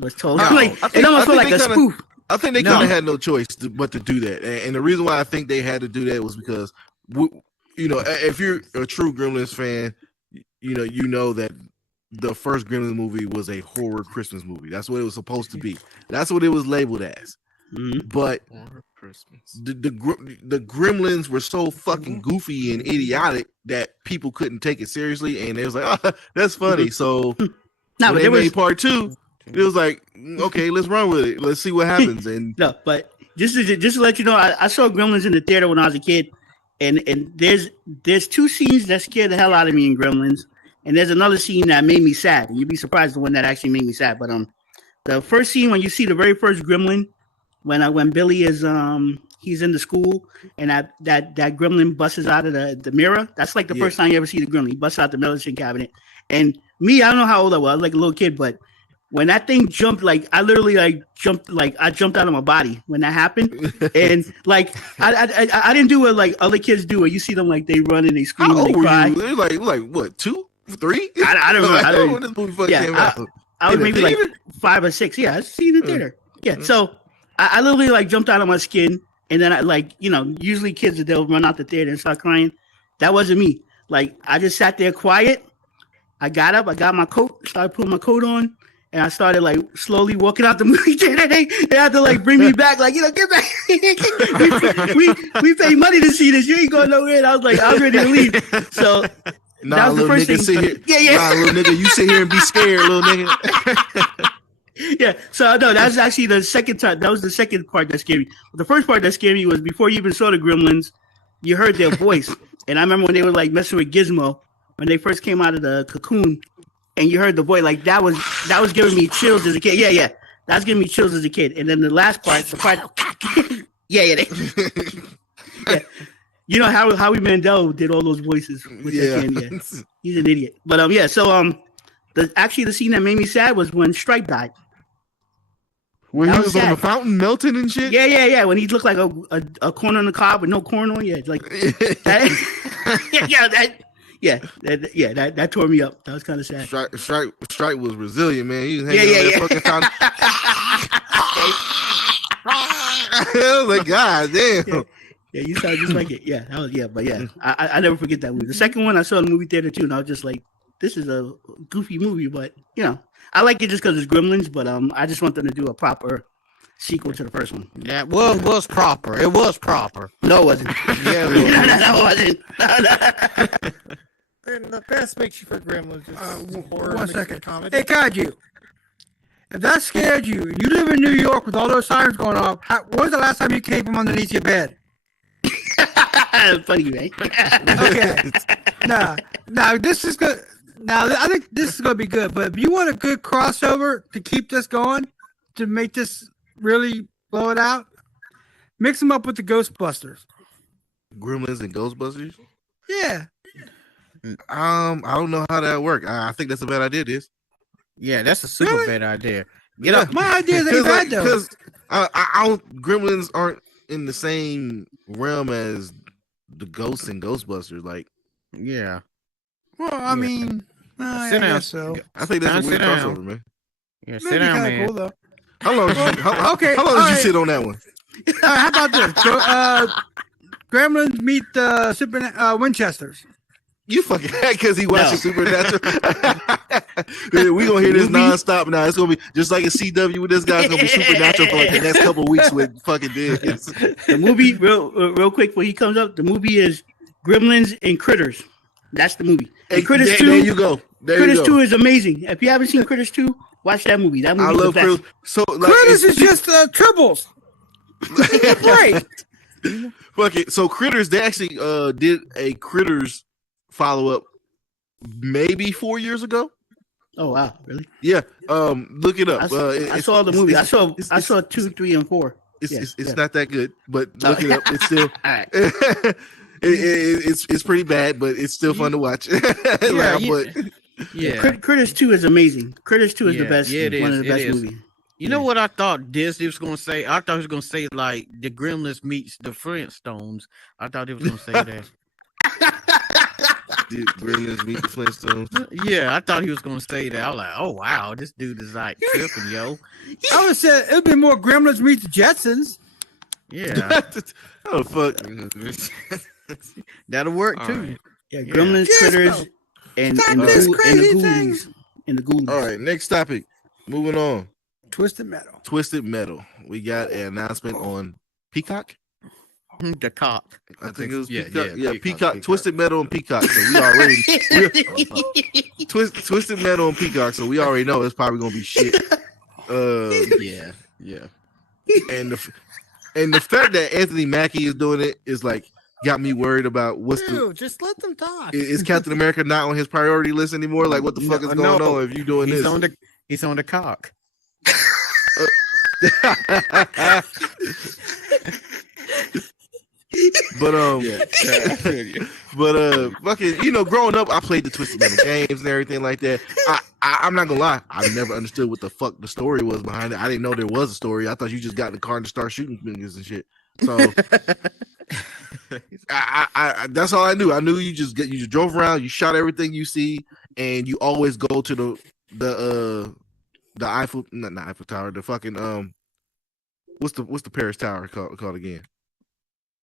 was told it almost felt like a spoof. I think they kind of had no choice but to do that, and the reason why I think they had to do that was because if you're a true Gremlins fan, you know that the first Gremlins movie was a horror Christmas movie. That's what it was supposed to be. That's what it was labeled as. But the Gremlins were so fucking goofy and idiotic that people couldn't take it seriously, and it was like, oh, that's funny. So when they made part 2, it was like, okay, let's run with it. Let's see what happens. And but just to let you know, I saw Gremlins in the theater when I was a kid, and there's 2 scenes that scared the hell out of me in Gremlins, and there's another scene that made me sad. And you'd be surprised the one that actually made me sad. But the first scene when you see the very first Gremlin, when Billy is he's in the school and that Gremlin busts out of the mirror. That's like the first time you ever see the Gremlin. He busts out the medicine cabinet. And me, I don't know how old I was like a little kid, but when that thing jumped, like I literally jumped out of my body when that happened. And like I didn't do what like other kids do, where you see them like they run and they scream and they cry. You? They're like what, 2, 3? I don't know. I don't know when this movie came out. I was maybe like 5 or 6. Yeah, I seen it in the theater. Yeah, so I literally like jumped out of my skin, and then I usually kids they'll run out the theater and start crying. That wasn't me. Like I just sat there quiet. I got up, I got my coat, started putting my coat on, and I started like slowly walking out the movie theater. They had to like bring me back, like, get back. we pay money to see this. You ain't going nowhere. And I was like, I was ready to leave. So Nah, that was the little first nigga, thing. sit here. Yeah. Nah, little nigga, you sit here and be scared, little nigga. Yeah, so no, that's actually the second time. That was the second part that scared me. The first part that scared me was before you even saw the Gremlins, you heard their voice, and I remember when they were like messing with Gizmo when they first came out of the cocoon, and you heard the voice like that was giving me chills as a kid. Yeah, that's giving me chills as a kid. And then the last part, yeah. You know how Howie Mandel did all those voices with that kid. Yeah, he's an idiot. But yeah, so the scene that made me sad was when Stripe died. When That he was was on the sad. fountain melting and shit. Yeah. When he looked like a corn on the cob with no corn on, yeah, like that. That tore me up. That was kind of sad. Stripe was resilient, man. He was hanging on that fucking fountain. I was like, God damn. Yeah, you sound just like it. Yeah, that was but yeah, I never forget that movie. The second one I saw in the movie theater too, and I was just like, this is a goofy movie, but I like it just because it's Gremlins. But I just want them to do a proper sequel to the first one. Yeah, was proper. It was proper. No, it wasn't. Yeah, no, it wasn't. And the best makes you for Gremlins is horror. 1 mixed with second. comedy. Hey, Kaiju. If that scared you, you live in New York with all those sirens going off. When was the last time you came from underneath your bed? Funny, right? Okay. Now this is good. Now I think this is gonna be good. But if you want a good crossover to keep this going, to make this really blow it out, mix them up with the Ghostbusters. Gremlins and Ghostbusters. Yeah. I don't know how that work. I think that's a bad idea. This. Yeah, that's a super Really? bad idea. My idea is ain't bad though. Because I don't. Gremlins aren't in the same realm as the Ghosts and Ghostbusters. Like, Yeah. Well, I mean, I Sit down. guess so. I think that's a Sit weird down. crossover, man. Yeah, Maybe sit down, kind of man. cool though. How long? Okay, How long did you alright. sit on that one? How about this? Gremlins meet the Winchesters. You fucking because he watching Supernatural. We gonna hear this nonstop now. It's gonna be just like a CW with this guy. It's gonna be Supernatural for like the next couple of weeks with fucking Diggs. The movie, real quick, before he comes up, the movie is Gremlins and Critters. That's the movie. And Critters 2. There you go. Critters 2 is amazing. If you haven't seen Critters 2, watch that movie. That movie I is love the best. Critters. So like, Critters is just tribbles. right. Fuck it. So Critters, they actually did a Critters follow up maybe 4 years ago. Oh wow, really? Yeah. Look it up. I saw the movie. I saw 2, 3, and 4. It's not that good, but look it up. It's still All right. it's pretty bad, but it's still fun to watch. Yeah. Critters 2 is amazing. Critters 2 is the Yeah, best. yeah, it one is, of the it best is. movies. You know what I thought Disney was gonna say? I thought he was gonna say like the Gremlins meets the Flintstones. I thought he was gonna say that. Did Gremlins meet the Flintstones? Yeah, I thought he was gonna say that. I was like, oh wow, this dude is like tripping, yo. I would say it'd be more Gremlins meet the Jetsons. Yeah, Oh fuck! that'll work All too. right. Yeah, Gremlins, Yes, Critters, bro. and Stop the this Ghou- and the crazy Ghoulies. And the Ghoulies. All right, next topic. Moving on. Twisted Metal. Twisted Metal. We got an announcement on Peacock. The cock. I think it was Yeah, Peacock. yeah, Peacock. Peacock. Twisted Metal and Peacock. So we already Twisted Metal and Peacock. So we already know it's probably gonna be shit. Yeah. And the fact that Anthony Mackie is doing it is like got me worried about what's the Dude, just let them talk. is Captain America not on his priority list anymore? Like what the fuck is going No, on if you doing He's this? on the cock. But fucking, growing up, I played the Twisted Metal games and everything like that. I'm not gonna lie, I never understood what the fuck the story was behind it. I didn't know there was a story. I thought you just got in the car and start shooting niggas and shit. So I that's all I knew. I knew you just drove around, you shot everything you see, and you always go to the Eiffel, not Eiffel Tower, the fucking what's the Paris Tower called again?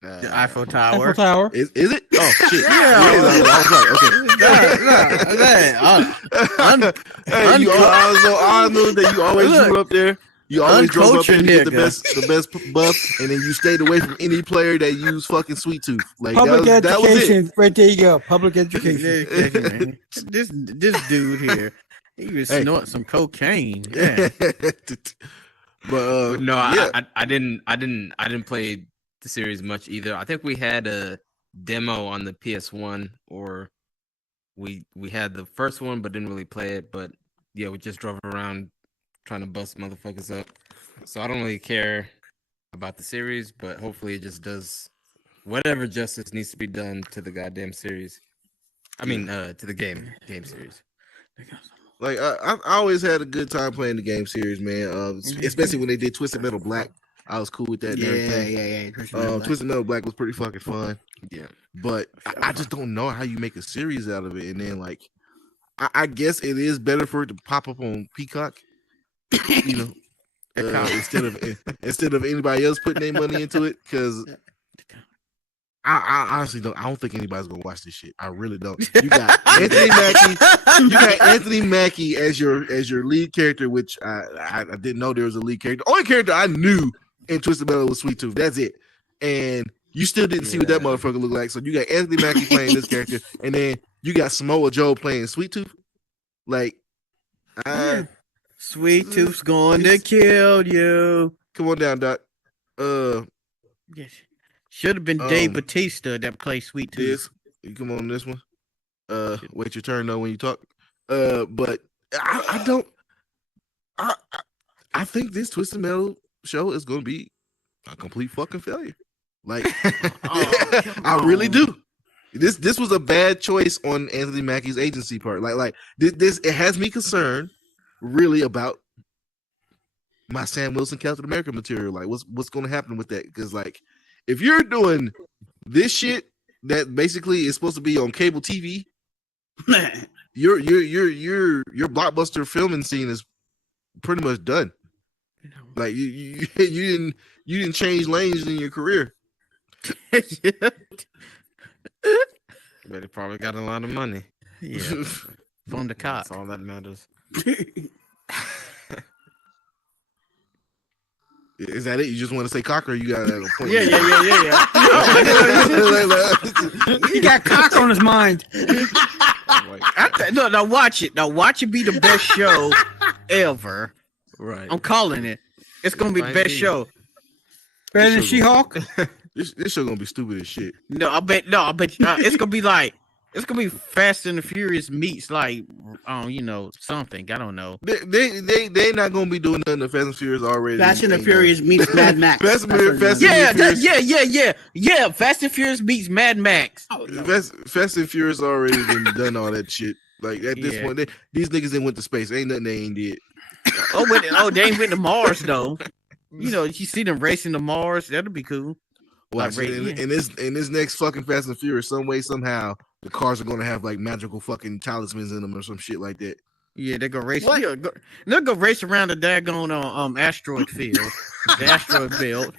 The Eiffel Eiffel Tower. Tower. Is it? Oh shit! Yeah. I was right. Okay. Hey, I know that you always Look, drew up there. You always drove up there to get the Uncultured best buff, and then you stayed away from any player that used fucking Sweet Tooth. Like Public that was it. education. Right there you go. Public education. This dude here, he was Hey. snorting some cocaine. Yeah. But No, yeah. I didn't play the series much either. I think we had a demo on the PS1, or we had the first one but didn't really play it. But yeah, we just drove around trying to bust motherfuckers up. So I don't really care about the series, but hopefully it just does whatever justice needs to be done to the goddamn series. I mean, to the game series. Like I always had a good time playing the game series, man. Especially when they did Twisted Metal Black. I was cool with that. And everything. Yeah. Twisted Metal Black was pretty fucking fun. Yeah. But I just don't know how you make a series out of it. And then like I guess it is better for it to pop up on Peacock, you know, instead of anybody else putting their money into it. Because I honestly don't. I don't think anybody's gonna watch this shit. I really don't. You got Anthony Mackie. You got Anthony Mackie as your lead character, which I didn't know there was a lead character. The only character I knew in Twisted Metal was Sweet Tooth. That's it. And you still didn't see what that motherfucker looked like. So you got Anthony Mackie playing this character, and then you got Samoa Joe playing Sweet Tooth. Like, Sweet Tooth's going to kill you. come on down, Doc. Yes. Should have been Dave Bautista that played Sweet Tooth. This, you come on this one. Wait your turn though when you talk. But I don't. I think this Twisted Metal show is gonna be a complete fucking failure. Like, I really do. This was a bad choice on Anthony Mackie's agency part. Like this it has me concerned really about my Sam Wilson Captain America material. Like what's going to happen with that? Because like if you're doing this shit that basically is supposed to be on cable TV, your blockbuster filming scene is pretty much done. Like you didn't change lanes in your career. But it probably got a lot of money. Yeah. From the cop. That's all that matters. Is that it? You just want to say cock, or you got a point? Yeah. He got cock on his mind. No, watch it. Now watch it be the best show ever. Right. I'm calling it. It's gonna be the best show. Better than She-Hulk. This show gonna be stupid as shit. I bet it's gonna be like it's gonna be Fast and the Furious meets like something. I don't know. They not gonna be doing nothing to Fast and Furious already. Fast and the Furious meets Mad Max. Fast and Furious. Yeah. Fast and Furious meets Mad Max. Fast and Furious already done all that shit. Like at this point, these niggas ain't went to space. Ain't nothing they ain't did. They ain't went to Mars though. You see them racing to Mars. That'll be cool. Watch it. In this next fucking Fast and Furious, some way somehow the cars are gonna have like magical fucking talismans in them or some shit like that. Yeah, they're gonna race. They'll go race around the daggone asteroid field, the asteroid belt.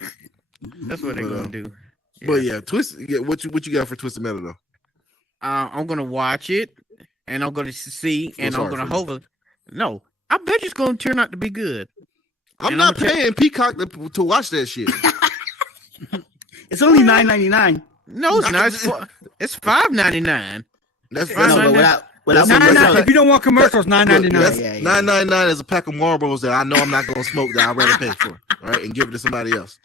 That's what they're gonna do. Yeah. But yeah, what you got for Twisted Metal though? I'm gonna watch it, and I'm gonna see, and I'm gonna hope. No, I bet it's gonna turn out to be good. I'm not paying Peacock to watch that shit. It's only $9.99. No, it's not. It's $5.99. That's $9.99. If you don't want commercials, $9.99. $9.99 is a pack of Marlboros that I know I'm not gonna smoke that I'd rather pay for, right, and give it to somebody else.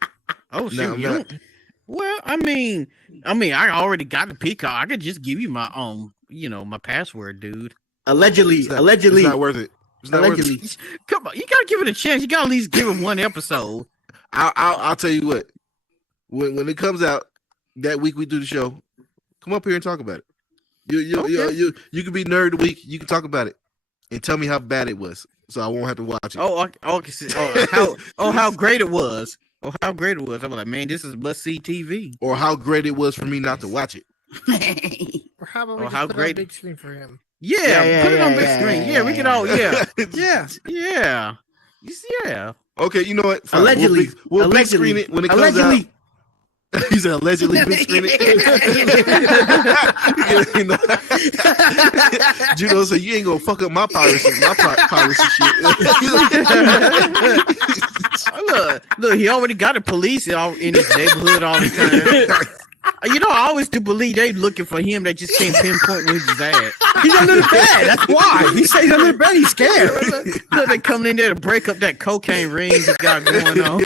Oh shit! Well, I mean, I already got the Peacock. I could just give you my my password, dude. Allegedly, it's not worth it. It's not worth it. Come on, you gotta give it a chance. You gotta at least give it one episode. I'll tell you what. When it comes out that week we do the show, come up here and talk about it. You can be nerd of the week. You can talk about it and tell me how bad it was, so I won't have to watch it. How great it was. Oh, how great it was. I'm like, man, this is must-see TV. Or how great it was for me not to watch it. Or how about we just put it on big screen for him? Yeah, put it on big screen. Yeah, we can all. Yeah. Okay, you know what? Fine. Allegedly, we'll big screen it when it comes out. He's allegedly been screened. You know? Judo said, "You ain't gonna fuck up my piracy shit." Look, he already got a police in his neighborhood all the time. You know, I always do believe they looking for him. They just can't pinpoint where he's at. He's under the bed. That's why. He says he's under the bed. He's scared. Look, they coming in there to break up that cocaine ring he got going on.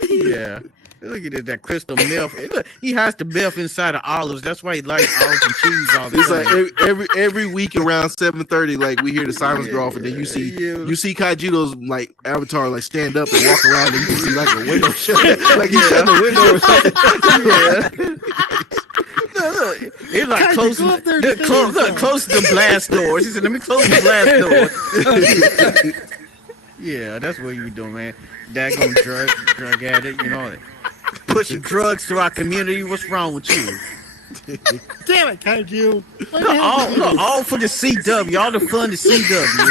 Yeah. Look at that crystal milk. Look, he has the milk inside of olives. That's why he likes olives and cheese all the It's time. like every week around 7:30, like we hear the sirens go off, and then you see Kaijudo's like avatar like stand up and walk around, and you see like a window shut, like he's shutting the window or something. Look, it's like closing the blast doors. He said, "Let me close the blast door." Yeah, that's what you doing, man. Daggone drug addict, you know, pushing drugs through our community. What's wrong with you? Damn it, Kaiju. Look, all for the CW. All the fun to CW.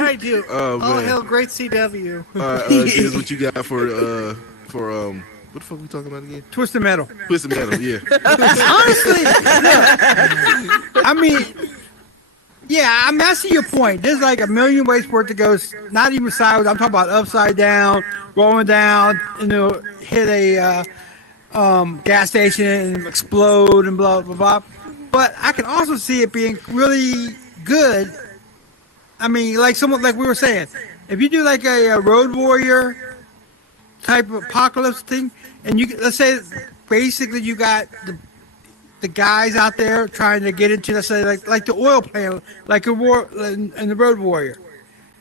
I do. Oh, All man. hell, great CW. Here's what you got for what the fuck we talking about again? Twisted Metal. Twisted Metal, yeah. Honestly, look, I mean, yeah, I see your point. There's like a million ways for it to go. Not even sideways. I'm talking about upside down, rolling down, hit a gas station and explode and blah blah blah. But I can also see it being really good. I mean, like we were saying, if you do like a Road Warrior type of apocalypse thing, and let's say basically you got the guys out there trying to get into, let's say, like the oil plant, like a war in the Road Warrior.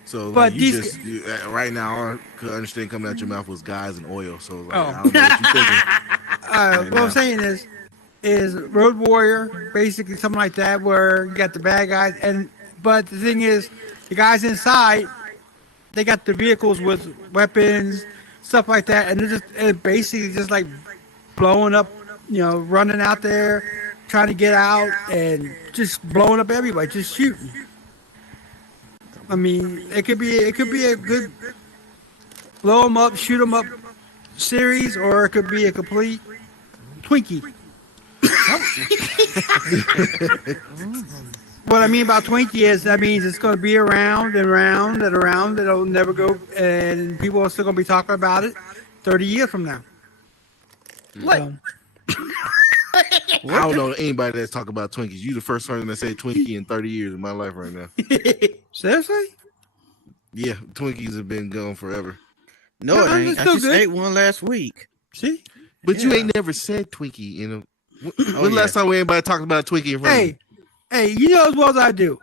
So, but like, you right now, all I could understand coming out your mouth was guys and oil. So, like, Oh. I don't know what you're thinking. What I'm saying is Road Warrior, basically something like that, where you got the bad guys, but the thing is, the guys inside, they got the vehicles with weapons, stuff like that, and they're basically just like blowing up, running out there, trying to get out, and just blowing up everybody, just shooting. I mean, it could be a good blow them up, shoot them up series, or it could be a complete Twinkie. What I mean about Twinkie is that means it's going to be around and around and around. It'll never go, and people are still going to be talking about it 30 years from now. What? I don't know anybody that's talking about Twinkies. You the first person that said Twinkie in 30 years of my life right now. Seriously? Yeah, Twinkies have been gone forever. No, it ain't. it's I still just good. ate one last week. See? But you ain't never said Twinkie in a. When last time anybody talked about Twinkie in front of you? Hey, you know as well as I do,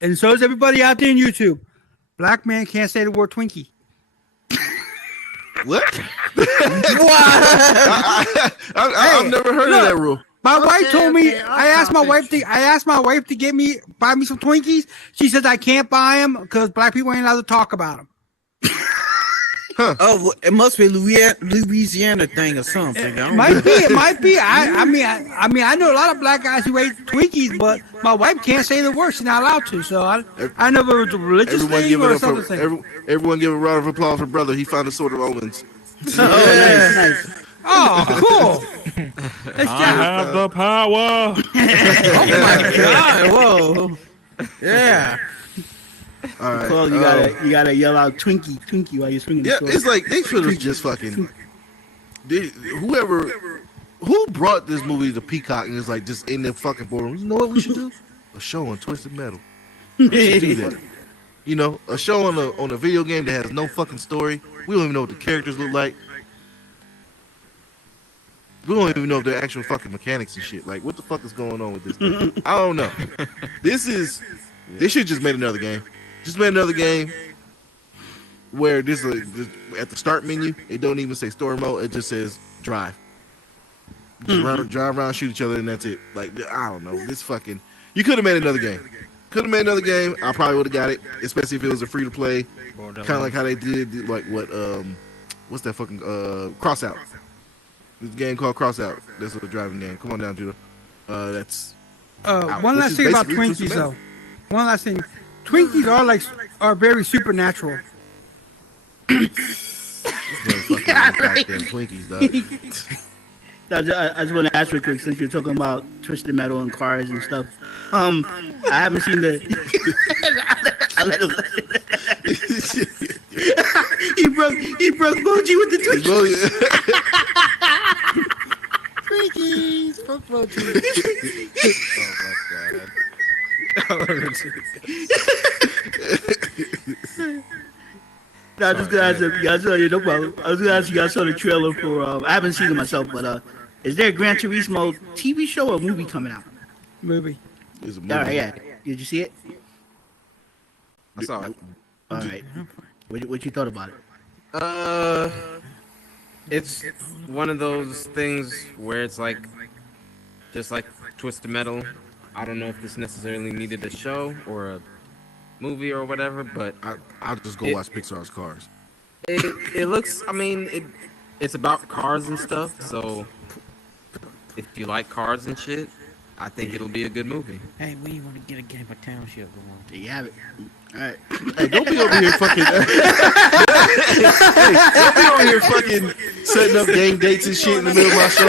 and so does everybody out there on YouTube. Black man can't say the word Twinkie. What? I've never heard of that rule. My wife told me. okay, I asked my wife to buy me some Twinkies. She says I can't buy them because black people ain't allowed to talk about them. Oh, it must be Louisiana thing or something. I don't know. It might be. I mean, I know a lot of black guys who ate Twinkies, but my wife can't say the word. She's not allowed to. So I know if it was a religious Everyone thing give it or up something. for everyone give a round of applause for brother. He found a sword of omens. Nice. Oh, cool. Let's I go. have the power. Oh my God! Whoa! Yeah. All right. Well, you gotta yell out Twinkie while you're swinging the Yeah, sword. it's like they should have just fucking. Who brought this movie to Peacock and is like just in their fucking boardroom? You know what we should do? A show on Twisted Metal. We should do that. You know, a show on a video game that has no fucking story. We don't even know what the characters look like. We don't even know if they're actual fucking mechanics and shit. Like, what the fuck is going on with this thing? I don't know. They should just made another game. Just made another game where this at the start menu, it don't even say story mode. It just says drive. Just drive around, shoot each other, and that's it. Like, I don't know. This fucking. You could have made another game. Could have made another game. I probably would have got it, especially if it was a free to play. Kind of like how they did, like what's that fucking Crossout? This game called Crossout. That's a driving game. Come on down, Judah. That's. One which last is thing about basically Twisted Twinkies, Metal. though. One last thing. Twinkies are very supernatural. Fucking goddamn Twinkies, dog. I just want to ask real quick, since you're talking about Twisted Metal and cars and stuff. I haven't seen the. I let him. he broke Moji with the Twinkies. Well, yeah. Twinkies from Moji. Oh my god. No, I was just gonna ask if you guys saw you. No problem. I was gonna ask you guys saw the trailer for. I haven't seen it myself, but is there a Gran Turismo TV show or movie coming out? Movie. It's a movie. All right, yeah. Did you see it? I saw it. All right. What you thought about it? It's one of those things where it's like, just like Twisted Metal. I don't know if this necessarily needed a show or a movie or whatever, but I'll just go It- watch Pixar's Cars. it looks. I mean, it's about cars and stuff. So if you like cars and shit, I think it'll be a good movie. Hey, when you want to get a Game of Township going? There you have it. All right. Hey, don't be over here fucking. Hey, don't be over here fucking setting up game dates and shit in the middle of my show.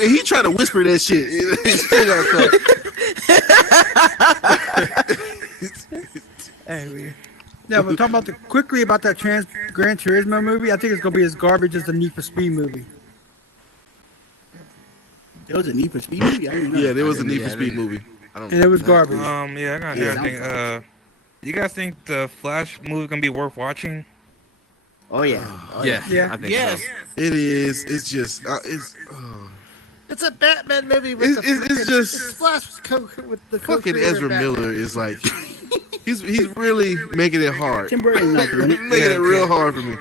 He trying to whisper that shit. Straight out there. Hey, yeah, we're talking about quickly about that Gran Turismo movie. I think it's gonna be as garbage as the Need for Speed movie. There was a Need for Speed movie. I didn't know. Yeah, there was a Need Yeah, for I Speed didn't- movie. I don't. And it was garbage. Yeah, I got Yeah, another thing. You guys think the Flash movie gonna be worth watching? Oh yeah. Yeah, Yeah. I think Yes. so. It is. It's just. It's a Batman movie with It's just- it's Flash with the Fucking co-creator of Ezra Batman. Miller is like. He's really making it hard. Tim Burton's not doing it. Making it real hard for me.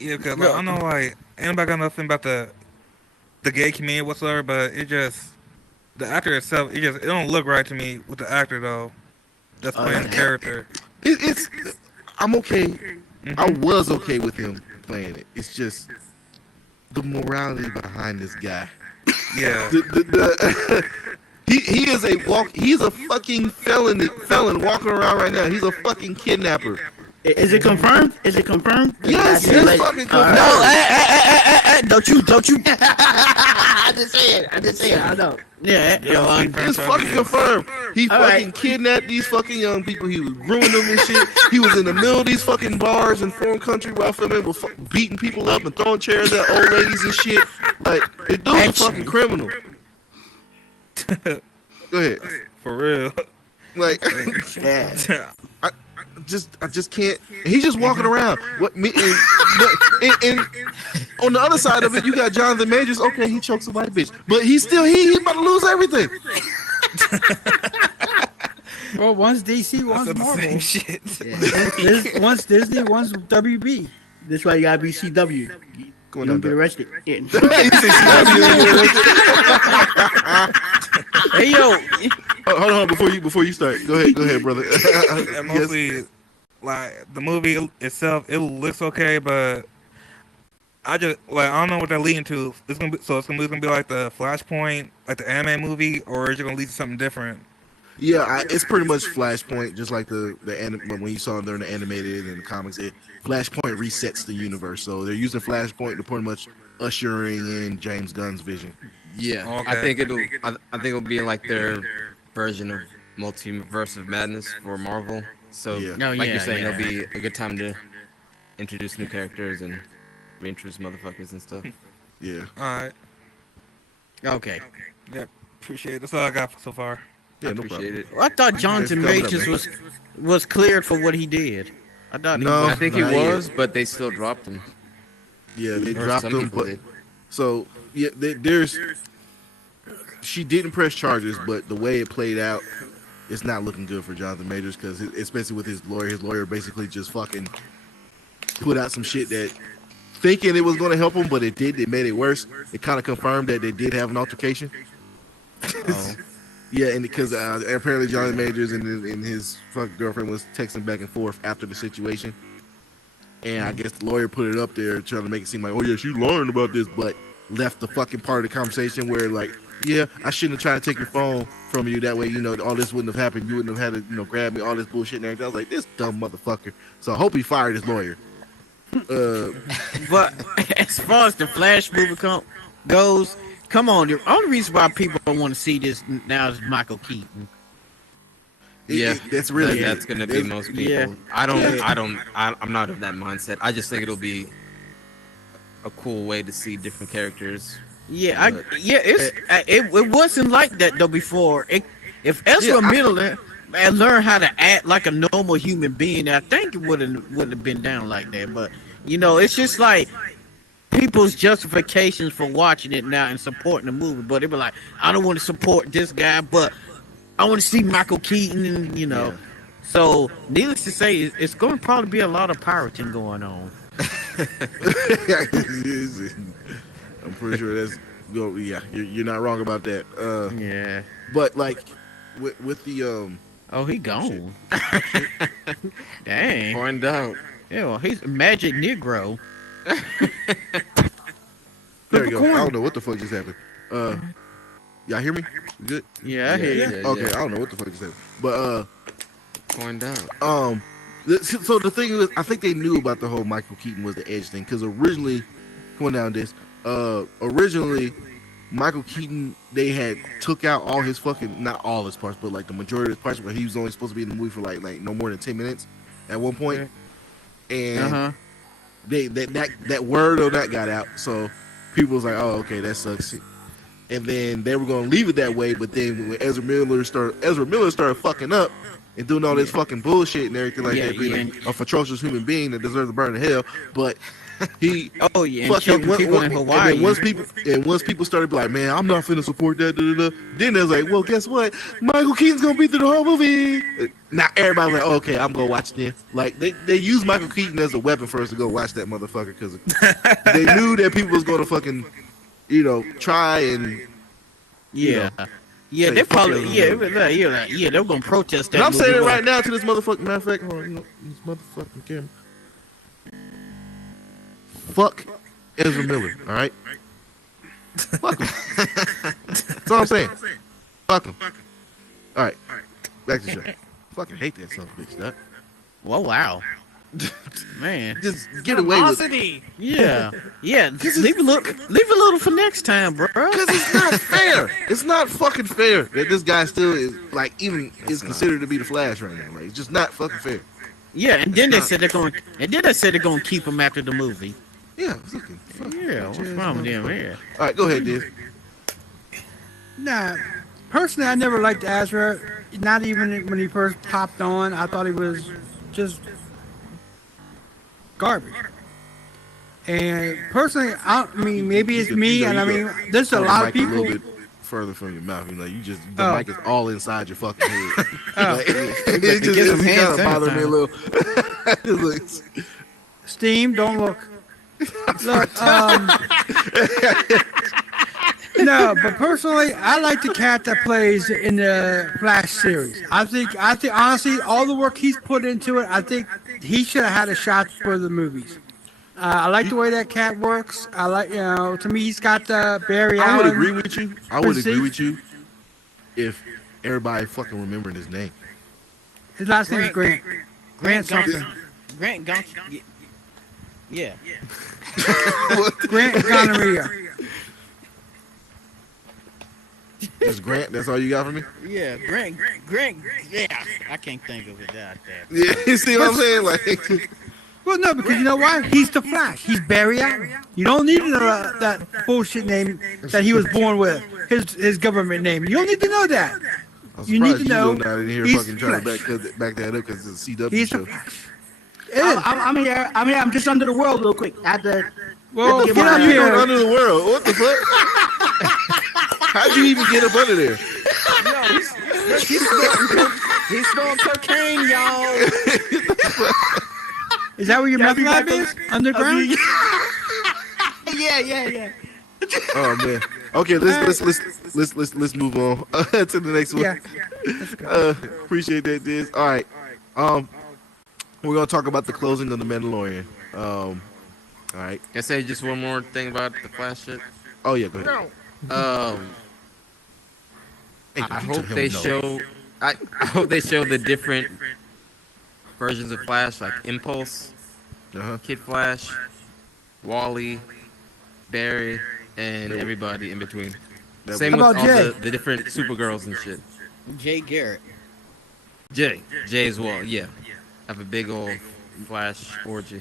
Yeah, because like, I don't know, like anybody got nothing about the gay community whatsoever, but it just the actor itself, it don't look right to me with the actor though. That's playing the character. It's. I'm okay. I was okay with him playing it. It's just the morality behind this guy. Yeah. He is he's a fucking felon walking around right now. He's a fucking kidnapper. Is it confirmed? Is it confirmed? Yes, That's it's fucking confirmed. Don't you? I just say it. I know. Yeah, It's fucking confirmed. He All fucking right. kidnapped these fucking young people. He was grooming them and shit. He was in the middle of these fucking bars in foreign country while filming, was beating people up and throwing chairs at old ladies and shit. Like, the dude's a fucking criminal. Go ahead. For real. Like, Yeah. I just can't. He's just walking around. What me? And on the other side of it, you got Jonathan Majors. Okay, he chokes a white bitch, but he's still he about to lose everything. Well, one's DC, one's That's the Marvel. same shit. One's Disney, one's WB. That's why you gotta be CW. You Going don't on, get arrested. Yeah. He said, Hey yo, hold on, before you start. Go ahead, brother. And Yes. mostly, like the movie itself, it looks okay, but I don't know what they're leading to. It's gonna be like the Flashpoint, like the anime movie, or is it gonna lead to something different? Yeah, it's pretty much Flashpoint, just like the when you saw it during the animated and the comics. Flashpoint resets the universe, so they're using Flashpoint to pretty much ushering in James Gunn's vision. Yeah, Okay. I think it'll be like their version of Multiverse of Madness for Marvel. So, Yeah. Oh, like yeah, you're saying, yeah. it'll be a good time to introduce new characters and reintroduce motherfuckers and stuff. Yeah, All right, okay. appreciate it. That's all I got so far. yeah, no Appreciate problem. it. Well, I thought Jonathan It's coming up, Majors man. was cleared for what he did. I thought No, I think he not yet. was, but they still dropped him. Yeah, they Or dropped some him, people but did. so yeah, there's. She didn't press charges, but the way it played out, it's not looking good for Jonathan Majors because, especially with his lawyer basically just fucking put out some shit that thinking it was going to help him, but it did. It made it worse. It kind of confirmed that they did have an altercation. Oh. Yeah, and because apparently Jonathan Majors and his fucking girlfriend was texting back and forth after the situation, and I guess the lawyer put it up there trying to make it seem like, oh yeah, she learned about this, but left the fucking part of the conversation where like yeah, I shouldn't have tried to take your phone from you. That way, all this wouldn't have happened. You wouldn't have had to, grab me, all this bullshit and everything. I was like, this dumb motherfucker. So I hope he fired his lawyer. But as far as the Flash movie goes, come on. The only reason why people don't want to see this now is Michael Keaton. Yeah, that's really that's gonna be most people. Yeah. I'm not of that mindset. I just think it'll be a cool way to see different characters. Yeah, it wasn't like that though before. If Ezra Miller had learned how to act like a normal human being, I think it wouldn't have been down like that. But it's just like people's justifications for watching it now and supporting the movie. But they be like, I don't want to support this guy, but I want to see Michael Keaton, and So, needless to say, it's going to probably be a lot of pirating going on. I'm pretty sure that's yeah. You're not wrong about that. Yeah. But like with the Oh, he gone. Dang. Find out. Yeah, well, he's a magic Negro. there you go. I don't know what the fuck just happened. Y'all hear me? Good. Yeah, I hear you. Okay, I don't know what the fuck just happened. But Find out. so the thing is, I think they knew about the whole Michael Keaton was the Edge thing because originally, going down this, originally Michael Keaton, they had took out all his fucking, not all his parts, but like the majority of his parts, but he was only supposed to be in the movie for like no more than 10 minutes at one point. And they that word of that got out, so people was like, oh, okay, that sucks. And then they were gonna leave it that way, but then when Ezra Miller started fucking up and doing all this fucking bullshit and everything like that, being a atrocious human being that deserves to burn in hell. But he and choking people in Hawaii. And once people started be like, man, I'm not finna support that. Then they was like, well, guess what? Michael Keaton's gonna be through the whole movie. Now everybody's like, oh, okay, I'm gonna watch this. Like they used Michael Keaton as a weapon for us to go watch that motherfucker because they knew that people was gonna fucking try and they probably they were gonna protest that. And I'm movie, saying it right now to this motherfucking matter of fact, hold on, this motherfucking camera. Fuck Ezra Miller, all right? Fuck him. That's all I'm saying. Fuck him. All right, back to the show. Fucking hate that son of a bitch, duck. Whoa, wow. Man, just get away with it. Yeah. Leave a little for next time, bro. Because it's not fair. It's not fucking fair that this guy still is is considered to be the Flash right now. Like, it's just not fucking fair. Yeah, and then they said they're going to keep him after the movie. Yeah. What's wrong with them? Yeah. All right, go ahead, Diz. Nah, personally, I never liked Ezra. Not even when he first popped on. I thought he was just garbage. And personally, I mean, maybe it's me, and I mean, there's a lot of people. A little bit further from your mouth, the mic is all inside your fucking head. It just kind of bothered me a little. Steam, don't look. Look, no, but personally, I like the cat that plays in the Flash series. I think honestly, all the work he's put into it, I think he should have had a shot for the movies. I like the way that cat works. I like, to me, he's got the Barry Allen. I would agree with you. If everybody fucking remembered his name. His last name is Grant. Grant something. Grant Gonch. Yeah. Grant Gonorrhea. Just Grant? That's all you got for me? Yeah, Grant. Yeah, I can't think of it that. Yeah, you see what I'm saying? Like, well, no, because you know why? He's the Flash. He's Barry Allen. You don't need to know that bullshit name that he was born with. His government name. You don't need to know that. You need to know. I didn't hear fucking trying to back that up because it's a CW he's show. The Flash. I'm here. I'm just under the world real quick. Well, get get up here. here. Under the world. What the fuck? How'd you even get up under there? Yo, he's snorting cocaine, y'all. Is that where your meth lab is? Underground? Yeah. Oh man. Okay, let's move on to the next one. Yeah. Appreciate that, Diz. All right. We're gonna talk about the closing of the Mandalorian. All right. Can I say just one more thing about the Flash shit? Oh yeah, go ahead. I Don't you hope tell they him no. show. I hope they show the different versions of Flash, like Impulse, Uh-huh. Kid Flash, Wally, Barry, and everybody in between. That Same How with about all Jay? the different Supergirls and shit. Jay Garrett. Jay as well. Yeah, have a big old Flash orgy.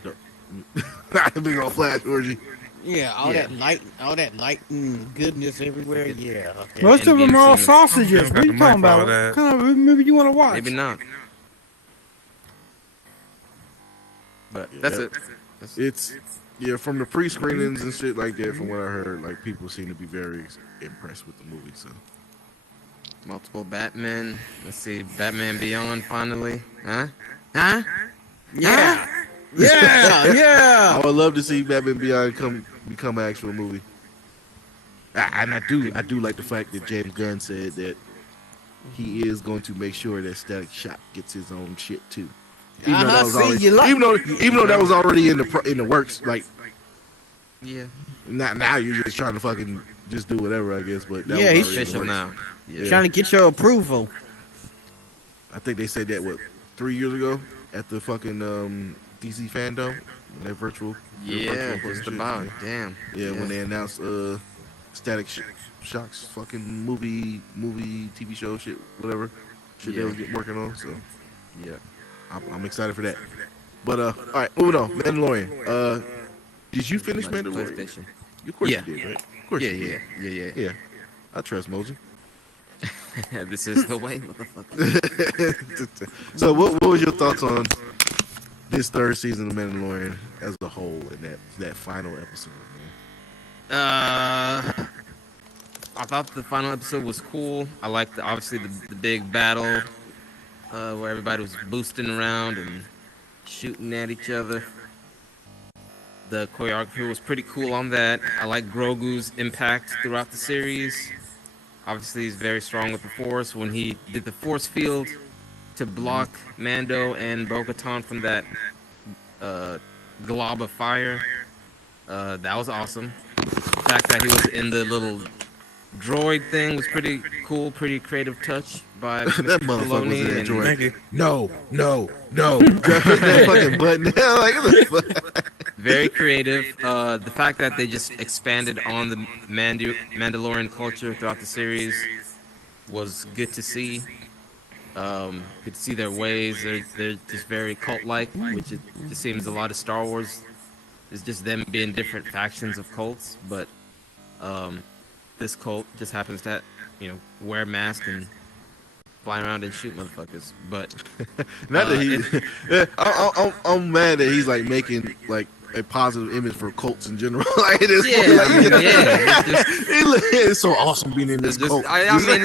Big old Flash orgy. Yeah, all Yeah. that light and goodness everywhere. Yeah. Okay. Most of them Endgame are all scene. sausages. Got What are you the talking mic for all about? that. What kind of movie you want to watch? Maybe not. But that's Yeah. it. That's It's from the pre-screenings and shit like that. From what I heard, like people seem to be very impressed with the movie. So multiple Batman. Let's see, Batman Beyond finally. Huh? Huh? Yeah. Yeah. I would love to see Batman Beyond become an actual movie. And I do like the fact that James Gunn said that he is going to make sure that Static Shock gets his own shit too. Even though that was See, already, you like- even though that was already in the works, like Yeah. now you're just trying to fucking just do whatever, I guess. But that Yeah, was he's already in the Official works. now. Yeah. Trying to get your approval. I think they said that 3 years ago at the fucking DC Fandom, that virtual. Yeah, virtual just shit. about. Damn. Yeah, when they announced Static Shock's fucking movie, TV show, shit, whatever, shit they Yeah. was working on. So Yeah. I'm excited for that. But all right, moving on. Mandalorian. Did you finish Like Mandalorian? PlayStation. Of course Yeah. you did, right? Of course Yeah, you did. yeah. Yeah. I trust Moji. This is the way, motherfucker. So what was your thoughts on this third season of Mandalorian as a whole and that final episode, man? I thought the final episode was cool. I liked obviously the big battle where everybody was boosting around and shooting at each other. The choreography was pretty cool on that. I like Grogu's impact throughout the series. Obviously, he's very strong with the Force. When he did the Force field to block Mando and Bo-Katan from that glob of fire, that was awesome. The fact that he was in the little droid thing was pretty cool, pretty creative touch by That motherfucker was in that and- droid. Thank you. No. Hit that fucking button. Like, what the fuck? Very creative. The fact that they just expanded on the Mandalorian culture throughout the series was good to see. Good to see their ways. They're just very cult-like, which it just seems a lot of Star Wars is just them being different factions of cults. But this cult just happens to, wear masks and fly around and shoot motherfuckers. But Not that he. I'm mad that he's like making like a positive image for cults in general. Like, it is, it's so awesome being in this It's just, cult. I mean,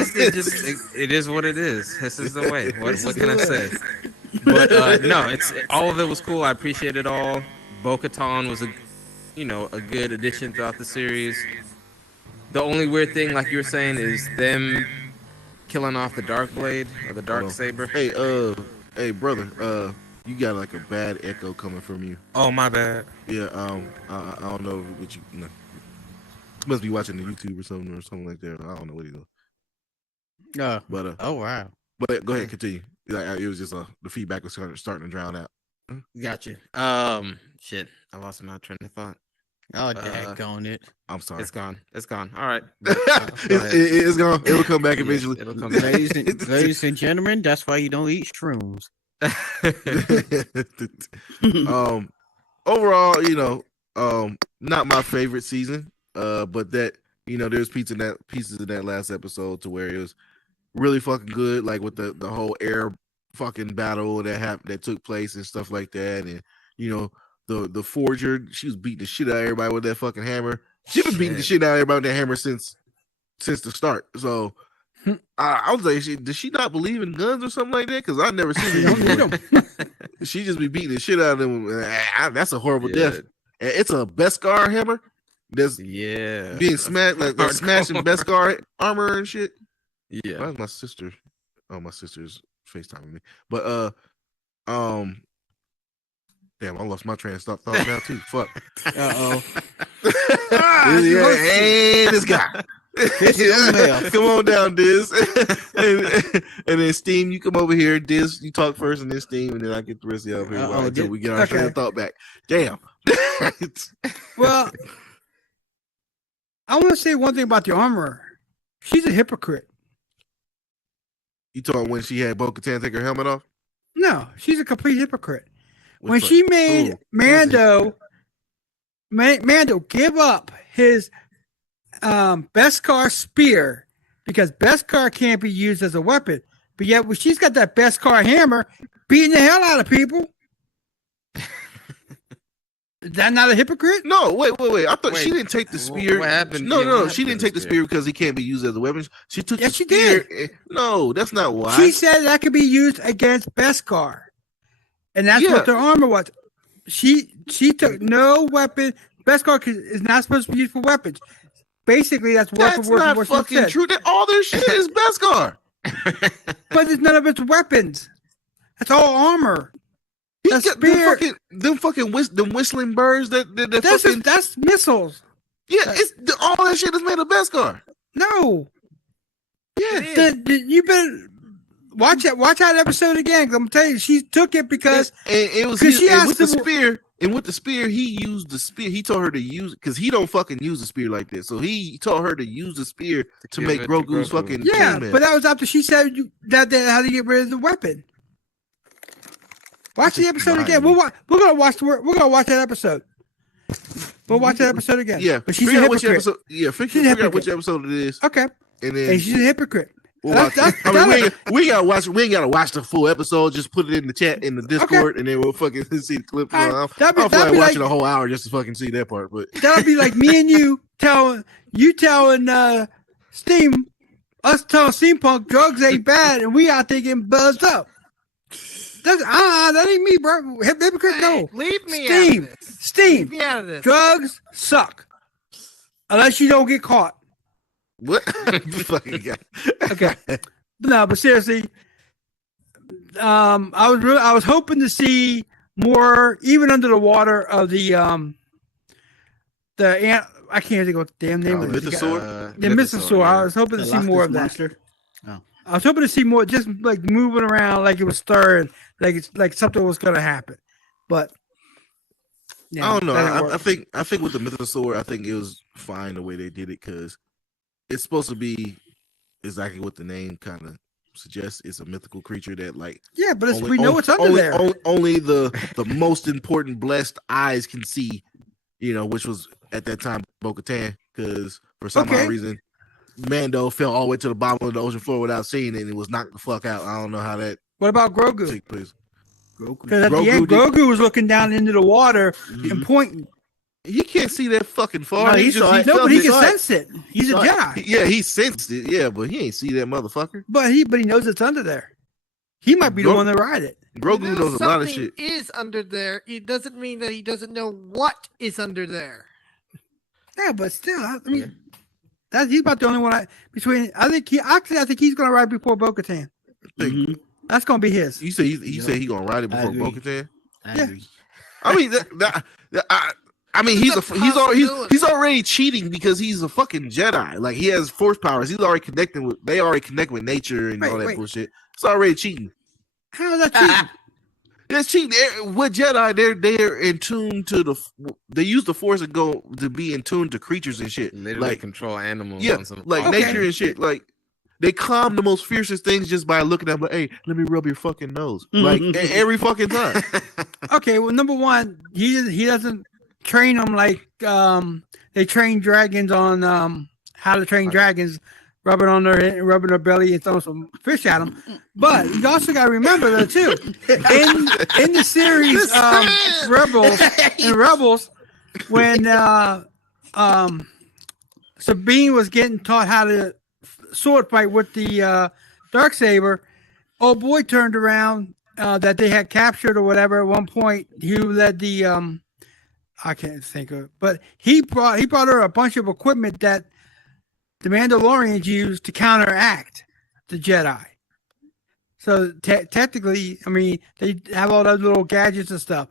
it is what it is. This is the way. What can I say? But no, all of it was cool. I appreciate it all. Bo-Katan was a good addition throughout the series. The only weird thing, like you were saying, is them killing off the Dark Blade or the Dark Saber. Hey, brother. You got like a bad echo coming from you. Oh, my bad. Yeah. I don't know what you. No. You must be watching the YouTube or something like that. I don't know what you do. But Oh wow. But go ahead, continue. Like, it was just the feedback was starting to drown out. Gotcha. Shit, I lost my train of thought. Oh, daggone it. I'm sorry. It's gone. It's gone. All right. It's gone. It'll come back eventually. It'll come back. Ladies and gentlemen, that's why you don't eat shrooms. Overall, not my favorite season. But that, there's pieces of that last episode to where it was really fucking good, like with the whole air fucking battle that took place and stuff like that. And the Forger, she was beating the shit out of everybody with that fucking hammer. She's been beating the shit out of everybody with that hammer since the start. So I was like, does she not believe in guns or something like that? Because I've never seen it. She just be beating the shit out of them. That's a horrible death. And it's a Beskar hammer. That's being smashed, like smashing Beskar armor and shit. Yeah. Why is my sister? Oh, my sister's FaceTiming me. But damn, I lost my train of thought now too. Fuck. Uh-oh. Hey, this guy. Come on down, Diz. and then Steam, you come over here. Diz, you talk first, and then Steam, and then I get the rest of y'all up here until we get our train of thought back. Damn. Well, I want to say one thing about the armorer. She's a hypocrite. You talking when she had Bo-Katan take her helmet off? No, she's a complete hypocrite. Which When part? she made Who? Mando give up his Beskar spear because Beskar can't be used as a weapon, but yet when she's got that Beskar hammer beating the hell out of people, is that not a hypocrite? No, wait. I thought she Wait, didn't take the spear. what happened? No, Yeah, no, what she didn't happened to take the the spear because he can't be used as a weapon. She took Yes, the she spear. did. No, that's not why. She said that could be used against Beskar, and that's Yeah. what their armor was. She took no weapon. Beskar is not supposed to be used for weapons. Basically, that's That's not what fucking said. true. That all their shit is Beskar. But it's none of its weapons. That's all armor. He The got spear- them whistling birds that fucking That's missiles. yeah. All that shit is made of Beskar. No, Yeah, you better watch it. Watch that episode again. 'Cause I'm telling you, she took it because and it was 'cause she and asked with the him- spear. And with the spear, he used the spear. He told her to use it because he don't fucking use the spear like this. So he told her to use the spear to give make it to Grogu's Grogu. fucking yeah, chain man. but that was after she said that they had to get rid of the weapon. Watch the episode again. We're gonna watch that episode. We'll watch that episode again. Yeah, but she's a figure out which hypocrite. episode. Yeah, She's a figure out hypocrite. which episode it is, Okay, and then and she's a hypocrite. we'll watch That's- it. I mean, we gotta watch. We ain't gotta watch the full episode. Just put it in the chat in the Discord, and then we'll fucking see the clip. All right, I don't that'd be- feel that'd like be watching like- a whole hour just to fucking see that part. But That'll be like me and you telling Steam, us telling Steampunk drugs ain't bad, and we out there getting buzzed up. That ain't me, bro. Hypocrite, no. Leave me Steam, out of this. Steam. Leave me out of this. Drugs suck, unless you don't get caught. what? Fucking guy. Okay, no, but seriously, I was hoping to see more, even under the water, of the I can't think of what the damn name Oh, of it. Mythosaur? The Mythosaur. I was hoping to The see Loch more Ness of that. monster. I was hoping to see more, just like moving around, like it was stirring, like it's like something was gonna happen. But yeah, I don't know. that didn't work. I think with the Mythosaur, I think it was fine the way they did it because it's supposed to be exactly what the name kind of suggests. It's a mythical creature that like Yeah, but we know what's under there. Only the most important blessed eyes can see, which was at that time Bo-Katan, because for some odd reason Mando fell all the way to the bottom of the ocean floor without seeing it and it was knocked the fuck out. I don't know how that What about Grogu? took place. Because at the Grogu end, did- Grogu was looking down into the water and pointing. He can't see that fucking far. No, he saw it. No, felt but he it. can sense it. He's a saw it. Jedi, Yeah, he sensed it. Yeah, but he ain't see that motherfucker. but he knows it's under there. He might be the Gro- one to ride it. Grogu knows a lot of Something shit. is under there. It doesn't mean that he doesn't know what is under there. Yeah, but still, I mean, he's about the only one. I think he's gonna ride before Bo-Katan. Mhm. That's gonna be his. You say he said he gonna ride it I before agree. Bo-Katan? I Yeah. agree. I mean, I mean, he's already cheating because he's a fucking Jedi. Like he has force powers. He's already connecting with. They already connect with nature and all that Wait. bullshit. It's already cheating. How is that cheating? It's cheating. With Jedi, they're in tune to the. They use the force to be in tune to creatures and shit. Literally Like control animals. yeah, on some like Okay. nature and shit. Like they calm the most fiercest things just by looking at them. Like, hey, let me rub your fucking nose. Like every fucking time. Okay, well, number one, he doesn't train them like they train dragons on how to train dragons, rubbing their belly and throwing some fish at them. But you also got to remember though too, in the series Rebels, when Sabine was getting taught how to sword fight with the Darksaber, old boy turned around that they had captured or whatever at one point. He led the I can't think of it, but he brought her a bunch of equipment that the Mandalorians used to counteract the Jedi. So technically, I mean, they have all those little gadgets and stuff.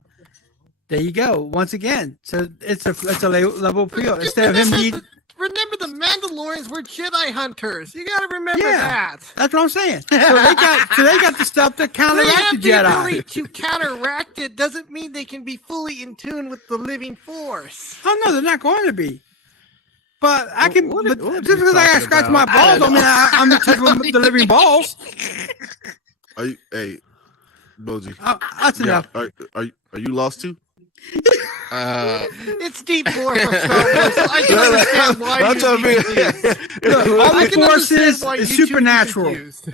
There you go. Once again, so it's a level field instead of him needing. remember the Mandalorians were Jedi hunters. You gotta remember Yeah. that. That's what I'm saying. So they got the stuff that They counteract have the the ability Jedi. to counteract it. Doesn't mean they can be fully in tune with the living force. Oh no, they're not going to be. But I can. What but are just you because I got to talking scratch about? my balls, I mean I'm in touch with the living balls. Are you, hey, Boji? That's enough. Are you lost too? It's deep lore for Star Wars. So I can understand why I'm you'd trying be to confused. Look, all I the can force understand is why you'd be supernatural. confused.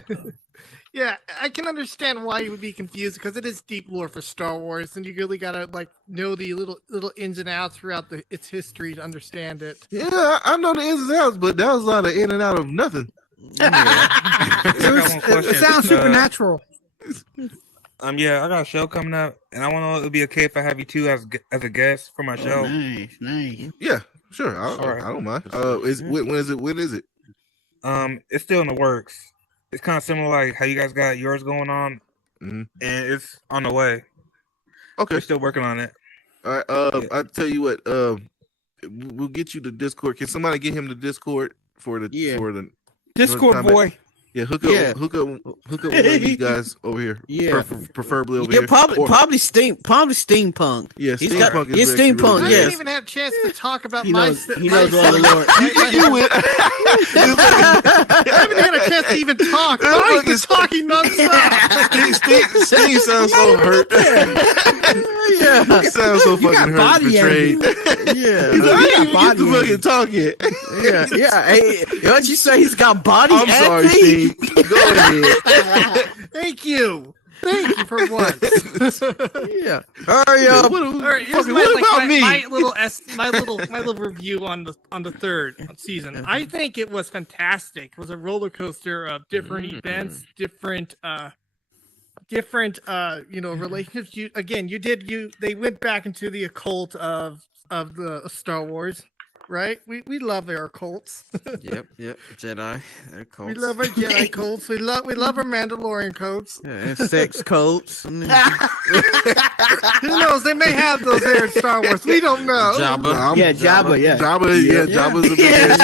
Yeah, I can understand why you would be confused because it is deep lore for Star Wars, and you really gotta like know the little ins and outs throughout its history to understand it. Yeah, I know the ins and outs, but that was a lot of in and out of nothing. It sounds supernatural. Yeah, I got a show coming up, and I want to know if it'd be okay if I have you two as a guest for my show. Nice. Yeah, sure. Alright. I don't mind. When is it? It's still in the works. It's kind of similar like how you guys got yours going on, Mhm. and it's on the way. Okay. We're still working on it. All right. I tell you what. We'll get you the Discord. Can somebody get him the Discord for the Discord Combat? boy. Yeah, hook Yeah. up with one of these guys over here. Yeah. Preferably over Yeah, here. probably Or- steampunk. Yeah, He's got- steampunk. he's is actually steampunk, really I yes. didn't even have a chance to talk about He my. knows all the my- lore. You went. I haven't had a chance to even talk. I've been talking nonstop. Steve sounds so hurt. Yeah. He sounds so You got fucking hurt, body betrayed. Yeah. He's like, I You didn't even got get to body fucking talk yet. Yeah. Yeah. Hey, what you say? He's got body I'm and sorry, feet? Steve. Go ahead. Thank you. Thank you for once. Yeah. Hurry up. What, All right, here's fucking- my, what like, about my, me? my little review on the third season. I think it was fantastic. It was a roller coaster of different events, different relationships. They went back into the occult of the Star Wars, right? We love our cults. Yep. Jedi. They're We cults. love our Jedi cults. We love our Mandalorian cults. Yeah, and sex coats. Who knows? They may have those there in Star Wars. We don't know. Jabba. Yeah, Jabba, yeah. Jabba's a big ass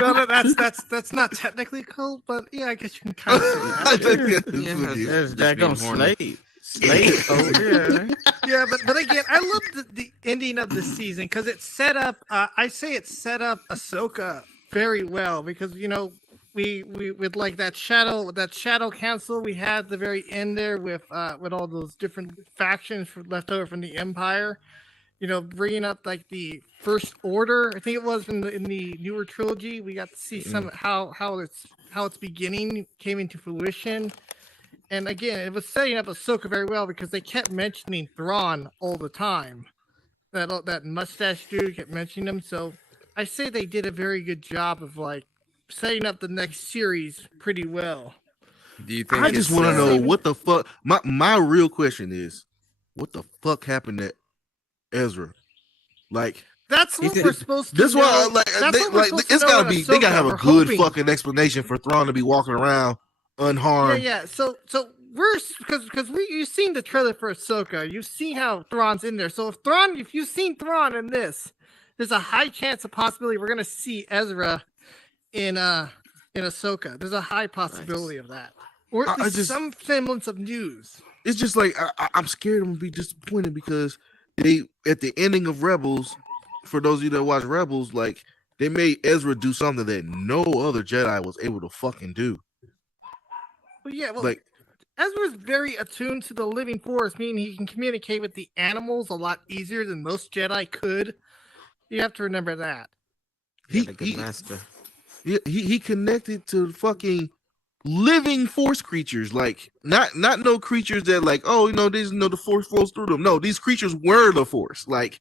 No, that's not technically a cult, but yeah, I guess you can kind of say that. There's Just being daggone horny. slave over here. Yeah, but again, I love the ending of the season because it set up. I say it set up Ahsoka very well because we with like that shadow council we had at the very end there with all those different factions left over from the Empire. Bringing up like the First Order. I think it was in the newer trilogy. We got to see some how its beginning came into fruition. And again, it was setting up Ahsoka very well because they kept mentioning Thrawn all the time. That mustache dude kept mentioning him. So I say they did a very good job of like setting up the next series pretty well. Do you think I just want to know what the fuck. My real question is, what the fuck happened to Ezra? Like, That's what Ethan, we're supposed to this know. one, like, That's what we're supposed to it's know gotta in be. They gotta Ahsoka. have a We're good hoping- fucking explanation for Thrawn to be walking around unharmed. Yeah. So we're because you've seen the trailer for Ahsoka. You've seen how Thrawn's in there. So if you've seen Thrawn in this, there's a high chance, a possibility we're gonna see Ezra in Ahsoka. There's a high possibility of that, or at I least just- some semblance of news. It's just like I'm scared I'm gonna be disappointed because they at the ending of Rebels, for those of you that watch Rebels, like they made Ezra do something that no other Jedi was able to fucking do. But yeah, well, Like Ezra's very attuned to the living force, meaning he can communicate with the animals a lot easier than most Jedi could. You have to remember that. he a good he, master. he connected to fucking living force creatures, like not no creatures that like, oh, these the force flows through them. No, these creatures were the force. Like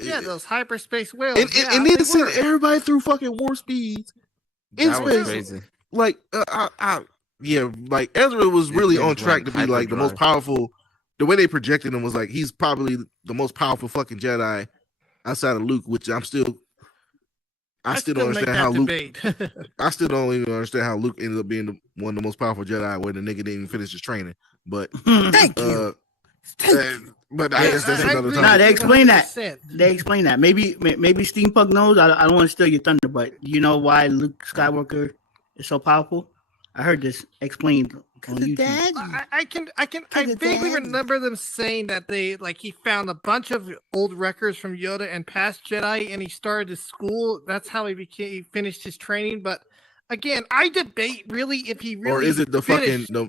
Yeah, those hyperspace whales. and yeah, and they then send were. everybody through fucking warp speeds in That was space. crazy. Like like Ezra was really things on track went to be like the most hyperdrive. powerful. The way they projected him was like he's probably the most powerful fucking Jedi outside of Luke, which I still don't make understand that how Luke. debate. I still don't even understand how Luke ended up being one of the most powerful Jedi where the nigga didn't even finish his training. But Thank you. uh, But I guess that's another agree time. Nah, they with explain that. 100%. They explain that. Maybe Steampunk knows. I don't want to steal your thunder, but you know why Luke Skywalker is so powerful? I heard this explained on YouTube. I vaguely remember them saying that he found a bunch of old records from Yoda and past Jedi, and he started his school. That's how he finished his training. But again, I debate really if he really Or is it the fucking finished- the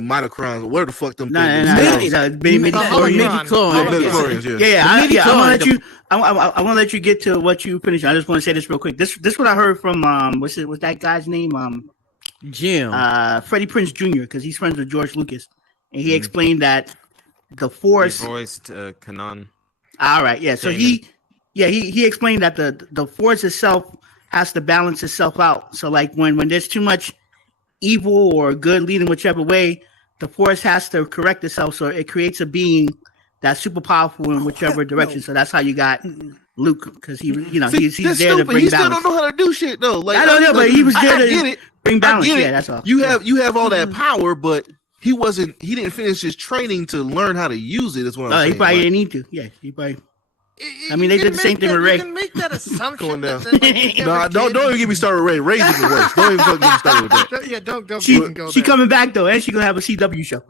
mitochrons? Where the fuck them Nah, things? nah, nah, is? nah, holocron. Oh, midichlorians, yeah. I'm Midi-chlorians. gonna let you. I want to let you get to what you finished. I just want to say this real quick. This what I heard from what's that guy's name? Jim. Freddie Prinze Jr. because he's friends with George Lucas, and he explained that the Force. He voiced Kanan. All right, yeah. So he explained that the Force itself has to balance itself out. So like when there's too much evil or good leading whichever way, the Force has to correct itself. So it creates a being that's super powerful in whichever direction. So that's how you got Luke because he's That's there to stupid. bring He still balance. don't know how to do shit though. Like I don't know, but he was there I to get it. bring balance. get it. Yeah, that's all. You have all that power, but he didn't finish his training to learn how to use it. That's what I'm Oh, saying. he probably Like, didn't need to. Yeah, he probably. You I mean, they can did the same make thing that- with Ray. You can make that assumption. Going down. that, like, he Nah, never don't did. even get me started with Ray. Ray's even worse. Don't even fucking get me started with that. Yeah, don't She even go she there. coming back though, and she gonna have a CW show.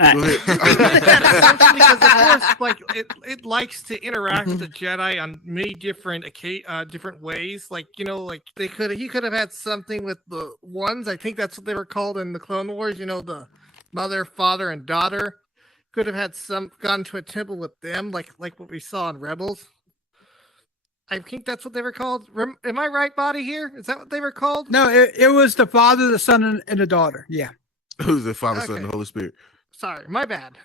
All Go right. ahead. That assumption because the Force, it likes to interact with the Jedi on many different different ways. Like he could have had something with the ones. I think that's what they were called in the Clone Wars. The mother, father, and daughter could have had gone to a temple with them, like what we saw in Rebels. I think that's what they were called. Am I right, Body? Here is that what they were called? No, it was the Father, the Son, and the daughter. Yeah. Who's the Father, Son, Okay. and the Holy Spirit? Sorry, my bad.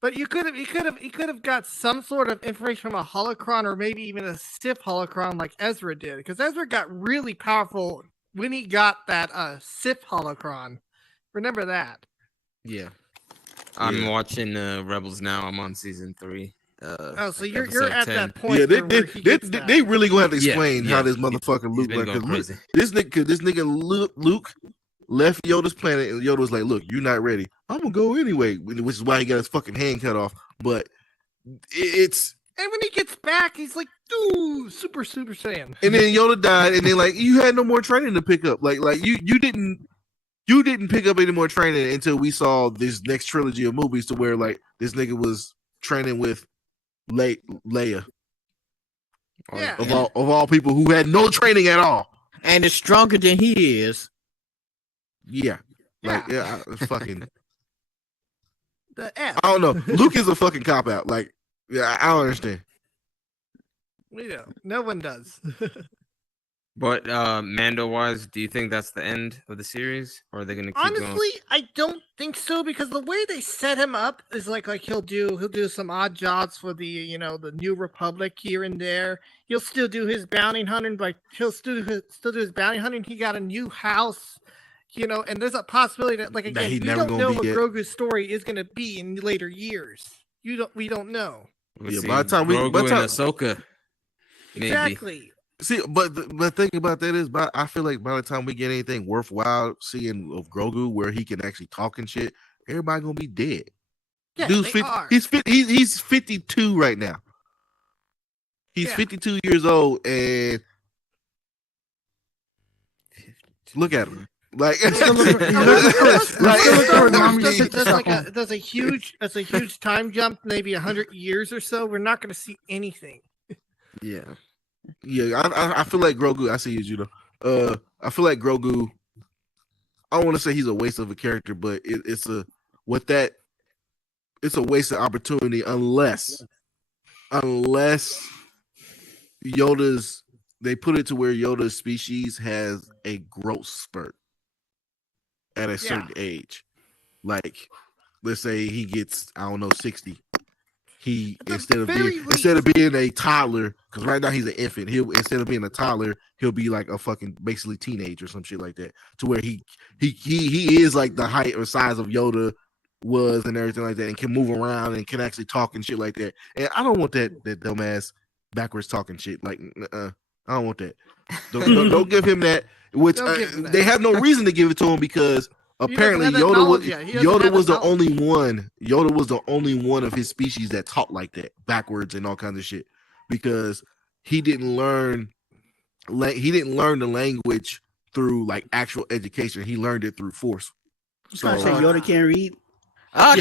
But he could have got some sort of information from a holocron or maybe even a Sith holocron like Ezra did, because Ezra got really powerful when he got that Sith holocron. Remember that? Yeah. I'm watching Rebels now. I'm on season 3. Oh, so you're episode at 10. that point. Yeah, where he gets that. they really gonna have to Yeah, explain yeah. how this motherfucker Luke He's been like. going 'Cause crazy. this nigga Luke left Yoda's planet, and Yoda was like, "Look, you're not ready. I'm gonna go anyway," which is why he got his fucking hand cut off. But it's And when he gets back, he's like, "Dude, Super Saiyan." and then Yoda died, and then like you had no more training to pick up. Like you didn't pick up any more training until we saw this next trilogy of movies to where like this nigga was training with Leia Yeah. of all people who had no training at all. And is stronger than he is. Yeah, like fucking. The F. I don't know. Luke is a fucking cop out. Like, yeah, I don't understand. No one does. But Mando wise, do you think that's the end of the series, or are they gonna keep Honestly, going? I don't think so because the way they set him up is like he'll do some odd jobs for the the New Republic here and there. He'll still do his bounty hunting, but he'll still do his bounty hunting. He got a new house, and there's a possibility that That again, he we never don't gonna know be what dead. Grogu's story is gonna be in later years. We don't know. We'll Yeah, see by the time we- Grogu by the time- and Ahsoka, maybe. Exactly. See, but the thing about that is, I feel like by the time we get anything worthwhile seeing of Grogu where he can actually talk and shit, everybody gonna be dead. Yeah, Dude's they are. he's 52 right now. He's Yeah. 52 years old, and look at him. Like, Unless like- Star Wars there's a huge time jump, maybe 100 years or so. We're not going to see anything. Yeah. yeah, I feel like Grogu. I see you, Judo. I feel like Grogu. I don't want to say he's a waste of a character, but it's a waste of opportunity unless Yoda's they put it to where Yoda's species has a growth spurt at a certain age. Like, let's say he gets, I don't know, 60. He At the instead very of being a toddler, because right now he's an infant, he'll instead of being a toddler, he'll be like a fucking basically teenage or some shit like that. To where he is like the height or size of Yoda was and everything like that, and can move around and can actually talk and shit like that. And I don't want that dumbass backwards talking shit. Like, I don't want that. Don't give him that. Which Don't give him that. they have no reason to give it to him because apparently have that Yoda knowledge was yet. He doesn't Yoda have was the the only one. Yoda was the only one of his species that talked like that, backwards and all kinds of shit, because he didn't learn the language through like actual education. He learned it through force. So I say Yoda can't read. yeah,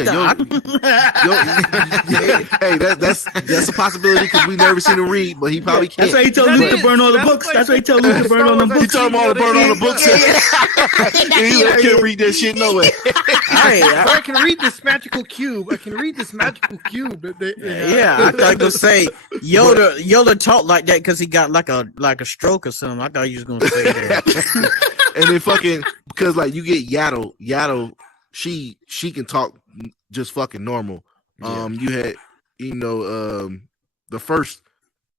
hey, that's a possibility because we never seen him read, but he probably can't. That's why he told That Luke to is- burn all the that's books. like- That's why he told Luke to burn all the He books. told him all to burn all the books. He can't read that shit no way. I can read this magical cube. I can read this magical cube. Yeah, I thought you were say Yoda talked like that because he got like a stroke or something. I thought you was gonna say that. And then fucking because like you get Yaddle, she can talk just fucking normal. You had the first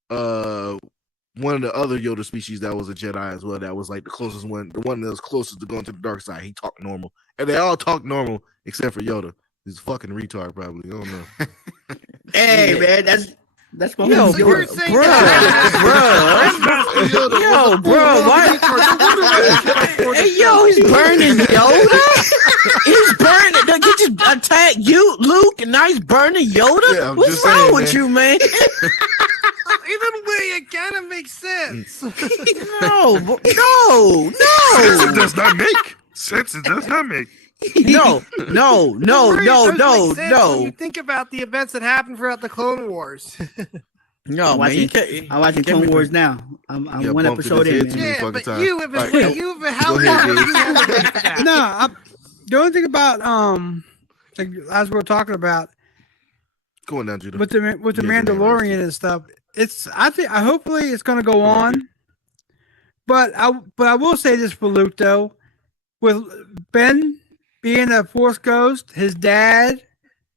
one of the other Yoda species that was a Jedi as well. That was like the closest one, the one that was closest to going to the dark side. He talked normal, and they all talk normal except for Yoda. He's a fucking retard, probably. I don't know. Hey man, that's my Yo, homie you were Yoda. saying Why? Hey, yo, he's burning Yoda. He's burning. Did he just attack you, Luke, and now he's burning Yoda? Yeah, I'm What's just wrong saying, with you, man? Either way, it kind of makes sense. No. Sense it does not make. Sense it does not make. No. It does make sense when you think about the events that happened throughout the Clone Wars. No, I'm man. I'm watching Clone Wars now. I'm Yeah, one bumped episode his in, head man. too. Yeah, fucking but time. you have Right. how Go ahead, long James. have you had events for that? No, the only thing about like, as we're talking about Go on down, Judah. with the Yeah, Mandalorian and stuff, I think hopefully it's going to go on. But I will say this for Luke though, with Ben being a Force ghost, his dad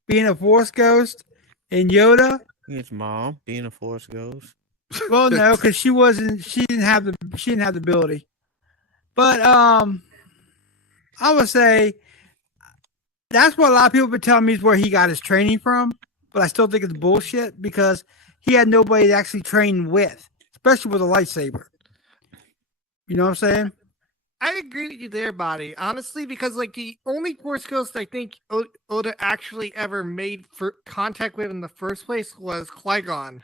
being a Force ghost, and Yoda. His mom being a Force ghost. Well, no, because she didn't have the ability. But I would say that's what a lot of people have been telling me is where he got his training from. But I still think it's bullshit because he had nobody to actually train with, especially with a lightsaber. You know what I'm saying? I agree with you there, Body. Honestly, because like the only Force Ghost I think Oda actually ever made for contact with in the first place was Qui-Gon.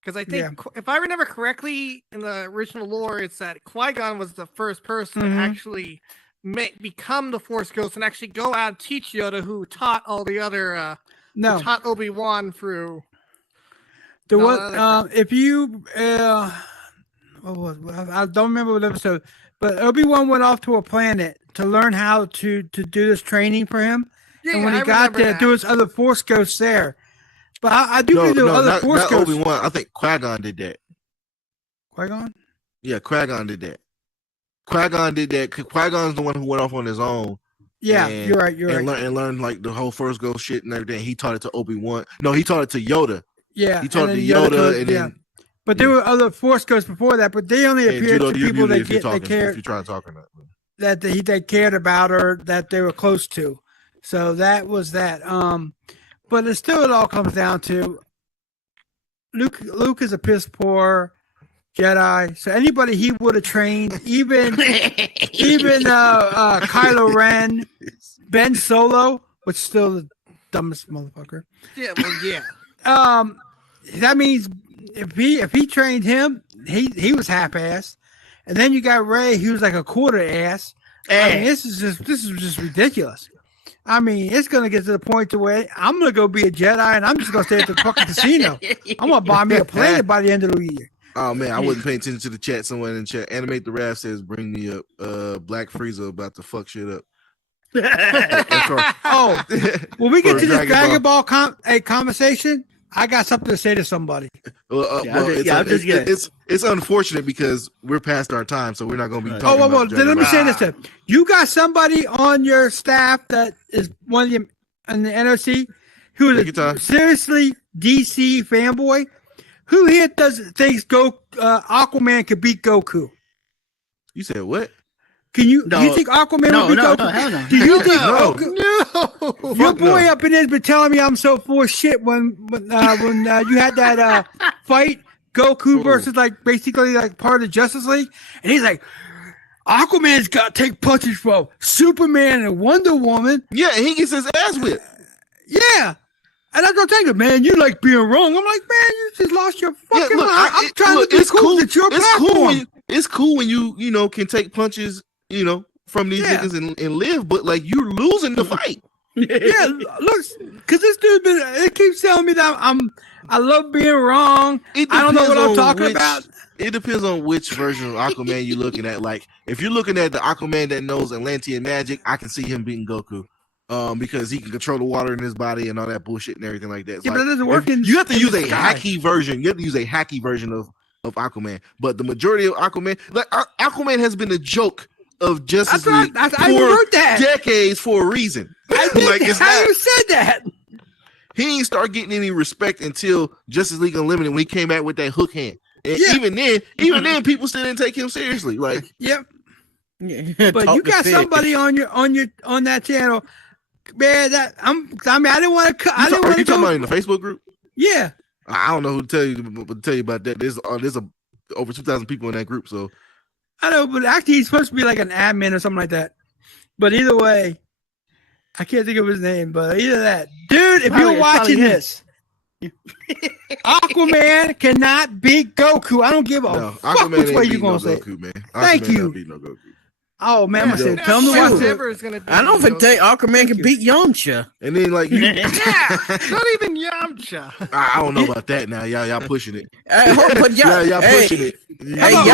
Because I think if I remember correctly in the original lore, it's that Qui-Gon was the first person to actually become the Force Ghost and actually go out and teach Yoda, who taught all the other No, who taught Obi-Wan through. the No, one if you what was I don't remember what episode, but Obi-Wan went off to a planet to learn how to do this training for him. And when he got there, there was other Force ghosts there. But I do think there were other Force not ghosts. Obi-Wan. I think Qui-Gon did that. Qui-Gon? Yeah, Qui-Gon did that. Qui-Gon's the one who went off on his own. Yeah, and- you're right. You're and right. learned like the whole First Ghost shit and everything. He taught it to Obi-Wan. No, he taught it to Yoda. Yeah, He taught it and to then Yoda, taught- and yeah. then But there were other Force ghosts before that, but they only and appeared Judo, to you people muted that if you're they talking, if cared you're trying to talk or not. that they cared about or that they were close to. So that was that. But it all comes down to Luke is a piss poor Jedi. So anybody he would have trained, even Kylo Ren, Ben Solo, which is still the dumbest motherfucker. Yeah, well, yeah. That means if he trained him, he was half assed. And then you got Ray, he was like a quarter ass. I mean, this is just ridiculous. I mean, it's gonna get to the point to where I'm gonna go be a Jedi and I'm just gonna stay at the fucking casino. I'm gonna buy me a plane by the end of the year. Oh man, I wasn't paying attention to the chat. Someone in the chat, Animate the Raft says, "Bring me up." Black Frieza about to fuck shit up. Oh, when we get For to this Dragon Dragon Ball conversation, I got something to say to somebody. It's unfortunate because we're past our time, so we're not going to be talking Oh, about then let me Dragon say this then. You got somebody on your staff that is one of the in the NOC who Take is your time. seriously DC fanboy. Who here thinks Aquaman could beat Goku? You said what? Can you? No. Do you think Aquaman No, would beat no, Goku? hell no. Do you think? No. Goku, your boy up in there has been telling me I'm so full of shit when you had that fight Goku versus like basically like part of the Justice League, and he's like, Aquaman's got to take punches from Superman and Wonder Woman. Yeah, and he gets his ass whipped. Yeah. And I go thinking, man, you like being wrong. I'm like, man, you just lost your fucking look, mind. I'm trying to be it's cool. cool. It's your It's cool platform. when it's cool when you know can take punches, from these Yeah. niggas and live, but like you're losing the fight. Yeah, look, because this dude it keeps telling me that I love being wrong. It I don't know what depends I'm on talking which- about. It depends on which version of Aquaman you're looking at. Like, if you're looking at the Aquaman that knows Atlantean magic, I can see him beating Goku, because he can control the water in his body and all that bullshit and everything like that. It's Yeah, like, but it doesn't work in. you have to in use the a sky. hacky version. You have to use a hacky version of Aquaman. But the majority of Aquaman, like Aquaman, has been a joke of Justice That's League right. I wrote that. decades for a reason. I did Like, that. it's How not- you said that? He ain't start getting any respect until Justice League Unlimited when he came out with that hook hand. And Yeah. even then, people still didn't take him seriously. Like, Yep. Yeah, But talk you to got Fed. somebody on that channel, man. I didn't want to. I didn't are want you to talking go. about in the Facebook group? Yeah. I don't know who to tell you about that. There's over 2,000 people in that group. So I know, but actually, he's supposed to be like an admin or something like that. But either way, I can't think of his name. But either that, dude, if Probably- you're watching probably this, Aquaman cannot beat Goku. I don't give a no, fuck Aquaman which ain't way you beating gonna no say. it. Goku, man. Thank Aquaman you. not beating no Goku. Oh man, I'm gonna say, Yeah, tell him to watch shoot. it. Never is gonna be. I don't think Aquaman can you. beat Yamcha. And then like you, Not even Yamcha. I don't know about that now. Y'all pushing it. Hey, but Y'all hey, pushing it. Hey, about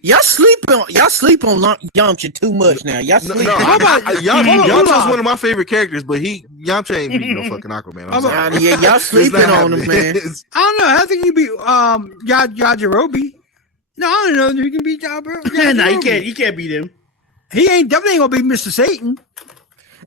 y'all sleep on Yamcha too much now. Y'all No, sleep. how about Hold Yamcha's on. one of my favorite characters, but Yamcha ain't beating no fucking Aquaman. I'm How about- sorry. Yeah, y'all It's sleeping not on him, happening. man. It's- I don't know. How think you beat Yajirobe? No, I don't know. He can beat Yajirobe. Nah, you can't beat him. He ain't definitely ain't gonna beat Mr. Satan.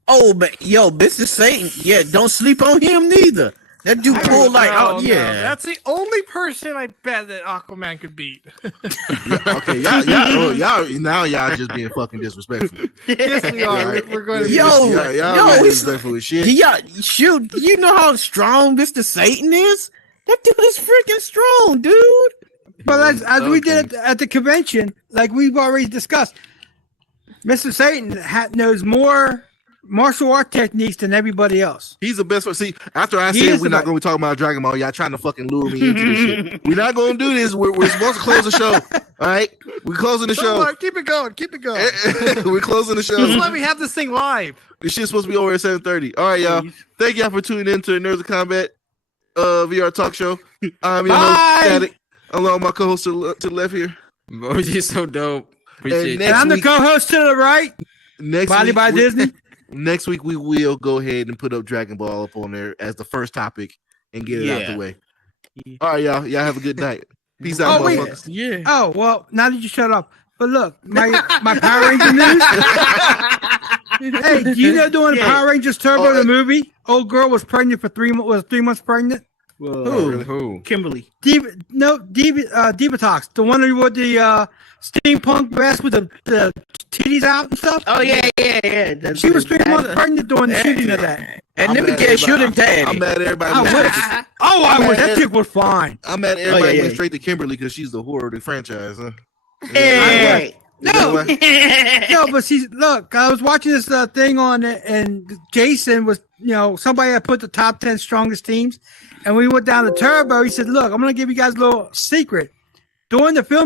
Oh, but yo, Mr. Satan, yeah, don't sleep on him neither. That dude pulled like, No, oh no, yeah. that's the only person I bet that Aquaman could beat. Okay, y'all just being fucking disrespectful. Yes, we are. Right. We're going to. Yo, y'all yo, being it's- disrespectful as shit. Yeah, shoot, you know how strong Mr. Satan is? That dude is freaking strong, dude. But as we Okay. did at the convention, like we've already discussed, Mr. Satan knows more martial art techniques than everybody else. He's the best one. See, after I He said is we're the not going to be talking about Dragon Ball, y'all trying to fucking lure me into this shit. We're not going to do this. We're supposed to close the show. All right, we're closing the Don't show. worry, keep it going. Keep it going. We're closing the Just show. let me have this thing live. This shit's supposed to be over at 7:30. All right, y'all. Thank y'all for tuning in to Nerds of Combat VR talk show. I'm your host, Bye. Static, along with my co-host to the left here. Bro, you're so dope. Appreciate And it. And I'm the week- co-host to the right, Next Body week, by Disney. Next week we will go ahead and put up Dragon Ball up on there as the first topic and get it out Yeah. the way. All right, y'all. Y'all have a good night. Peace out, Oh, wait. motherfuckers. Yeah. Oh well, now that you shut up. But look, my Power Ranger news. Hey, do you know during Yeah. Power Rangers Turbo Oh, the movie, old girl was pregnant for 3 months pregnant. Whoa. Who? Kimberly. Divatox, the one who wore the steampunk vest with the titties out and stuff. Oh yeah. That's She was the- 3 months pregnant during the shooting of that. And I'm let me mad guess, you're the everybody- daddy. I'm mad at everybody. I went wish. straight Oh, I wish mad that at- chick was fine. I'm mad at everybody yeah, went yeah. straight to Kimberly because she's the whore of the franchise. Huh? Hey. You know what? No, but look. I was watching this thing on it, and Jason was, somebody that put the top 10 strongest teams, and we went down to Turbo. He said, "Look, I'm gonna give you guys a little secret. During the film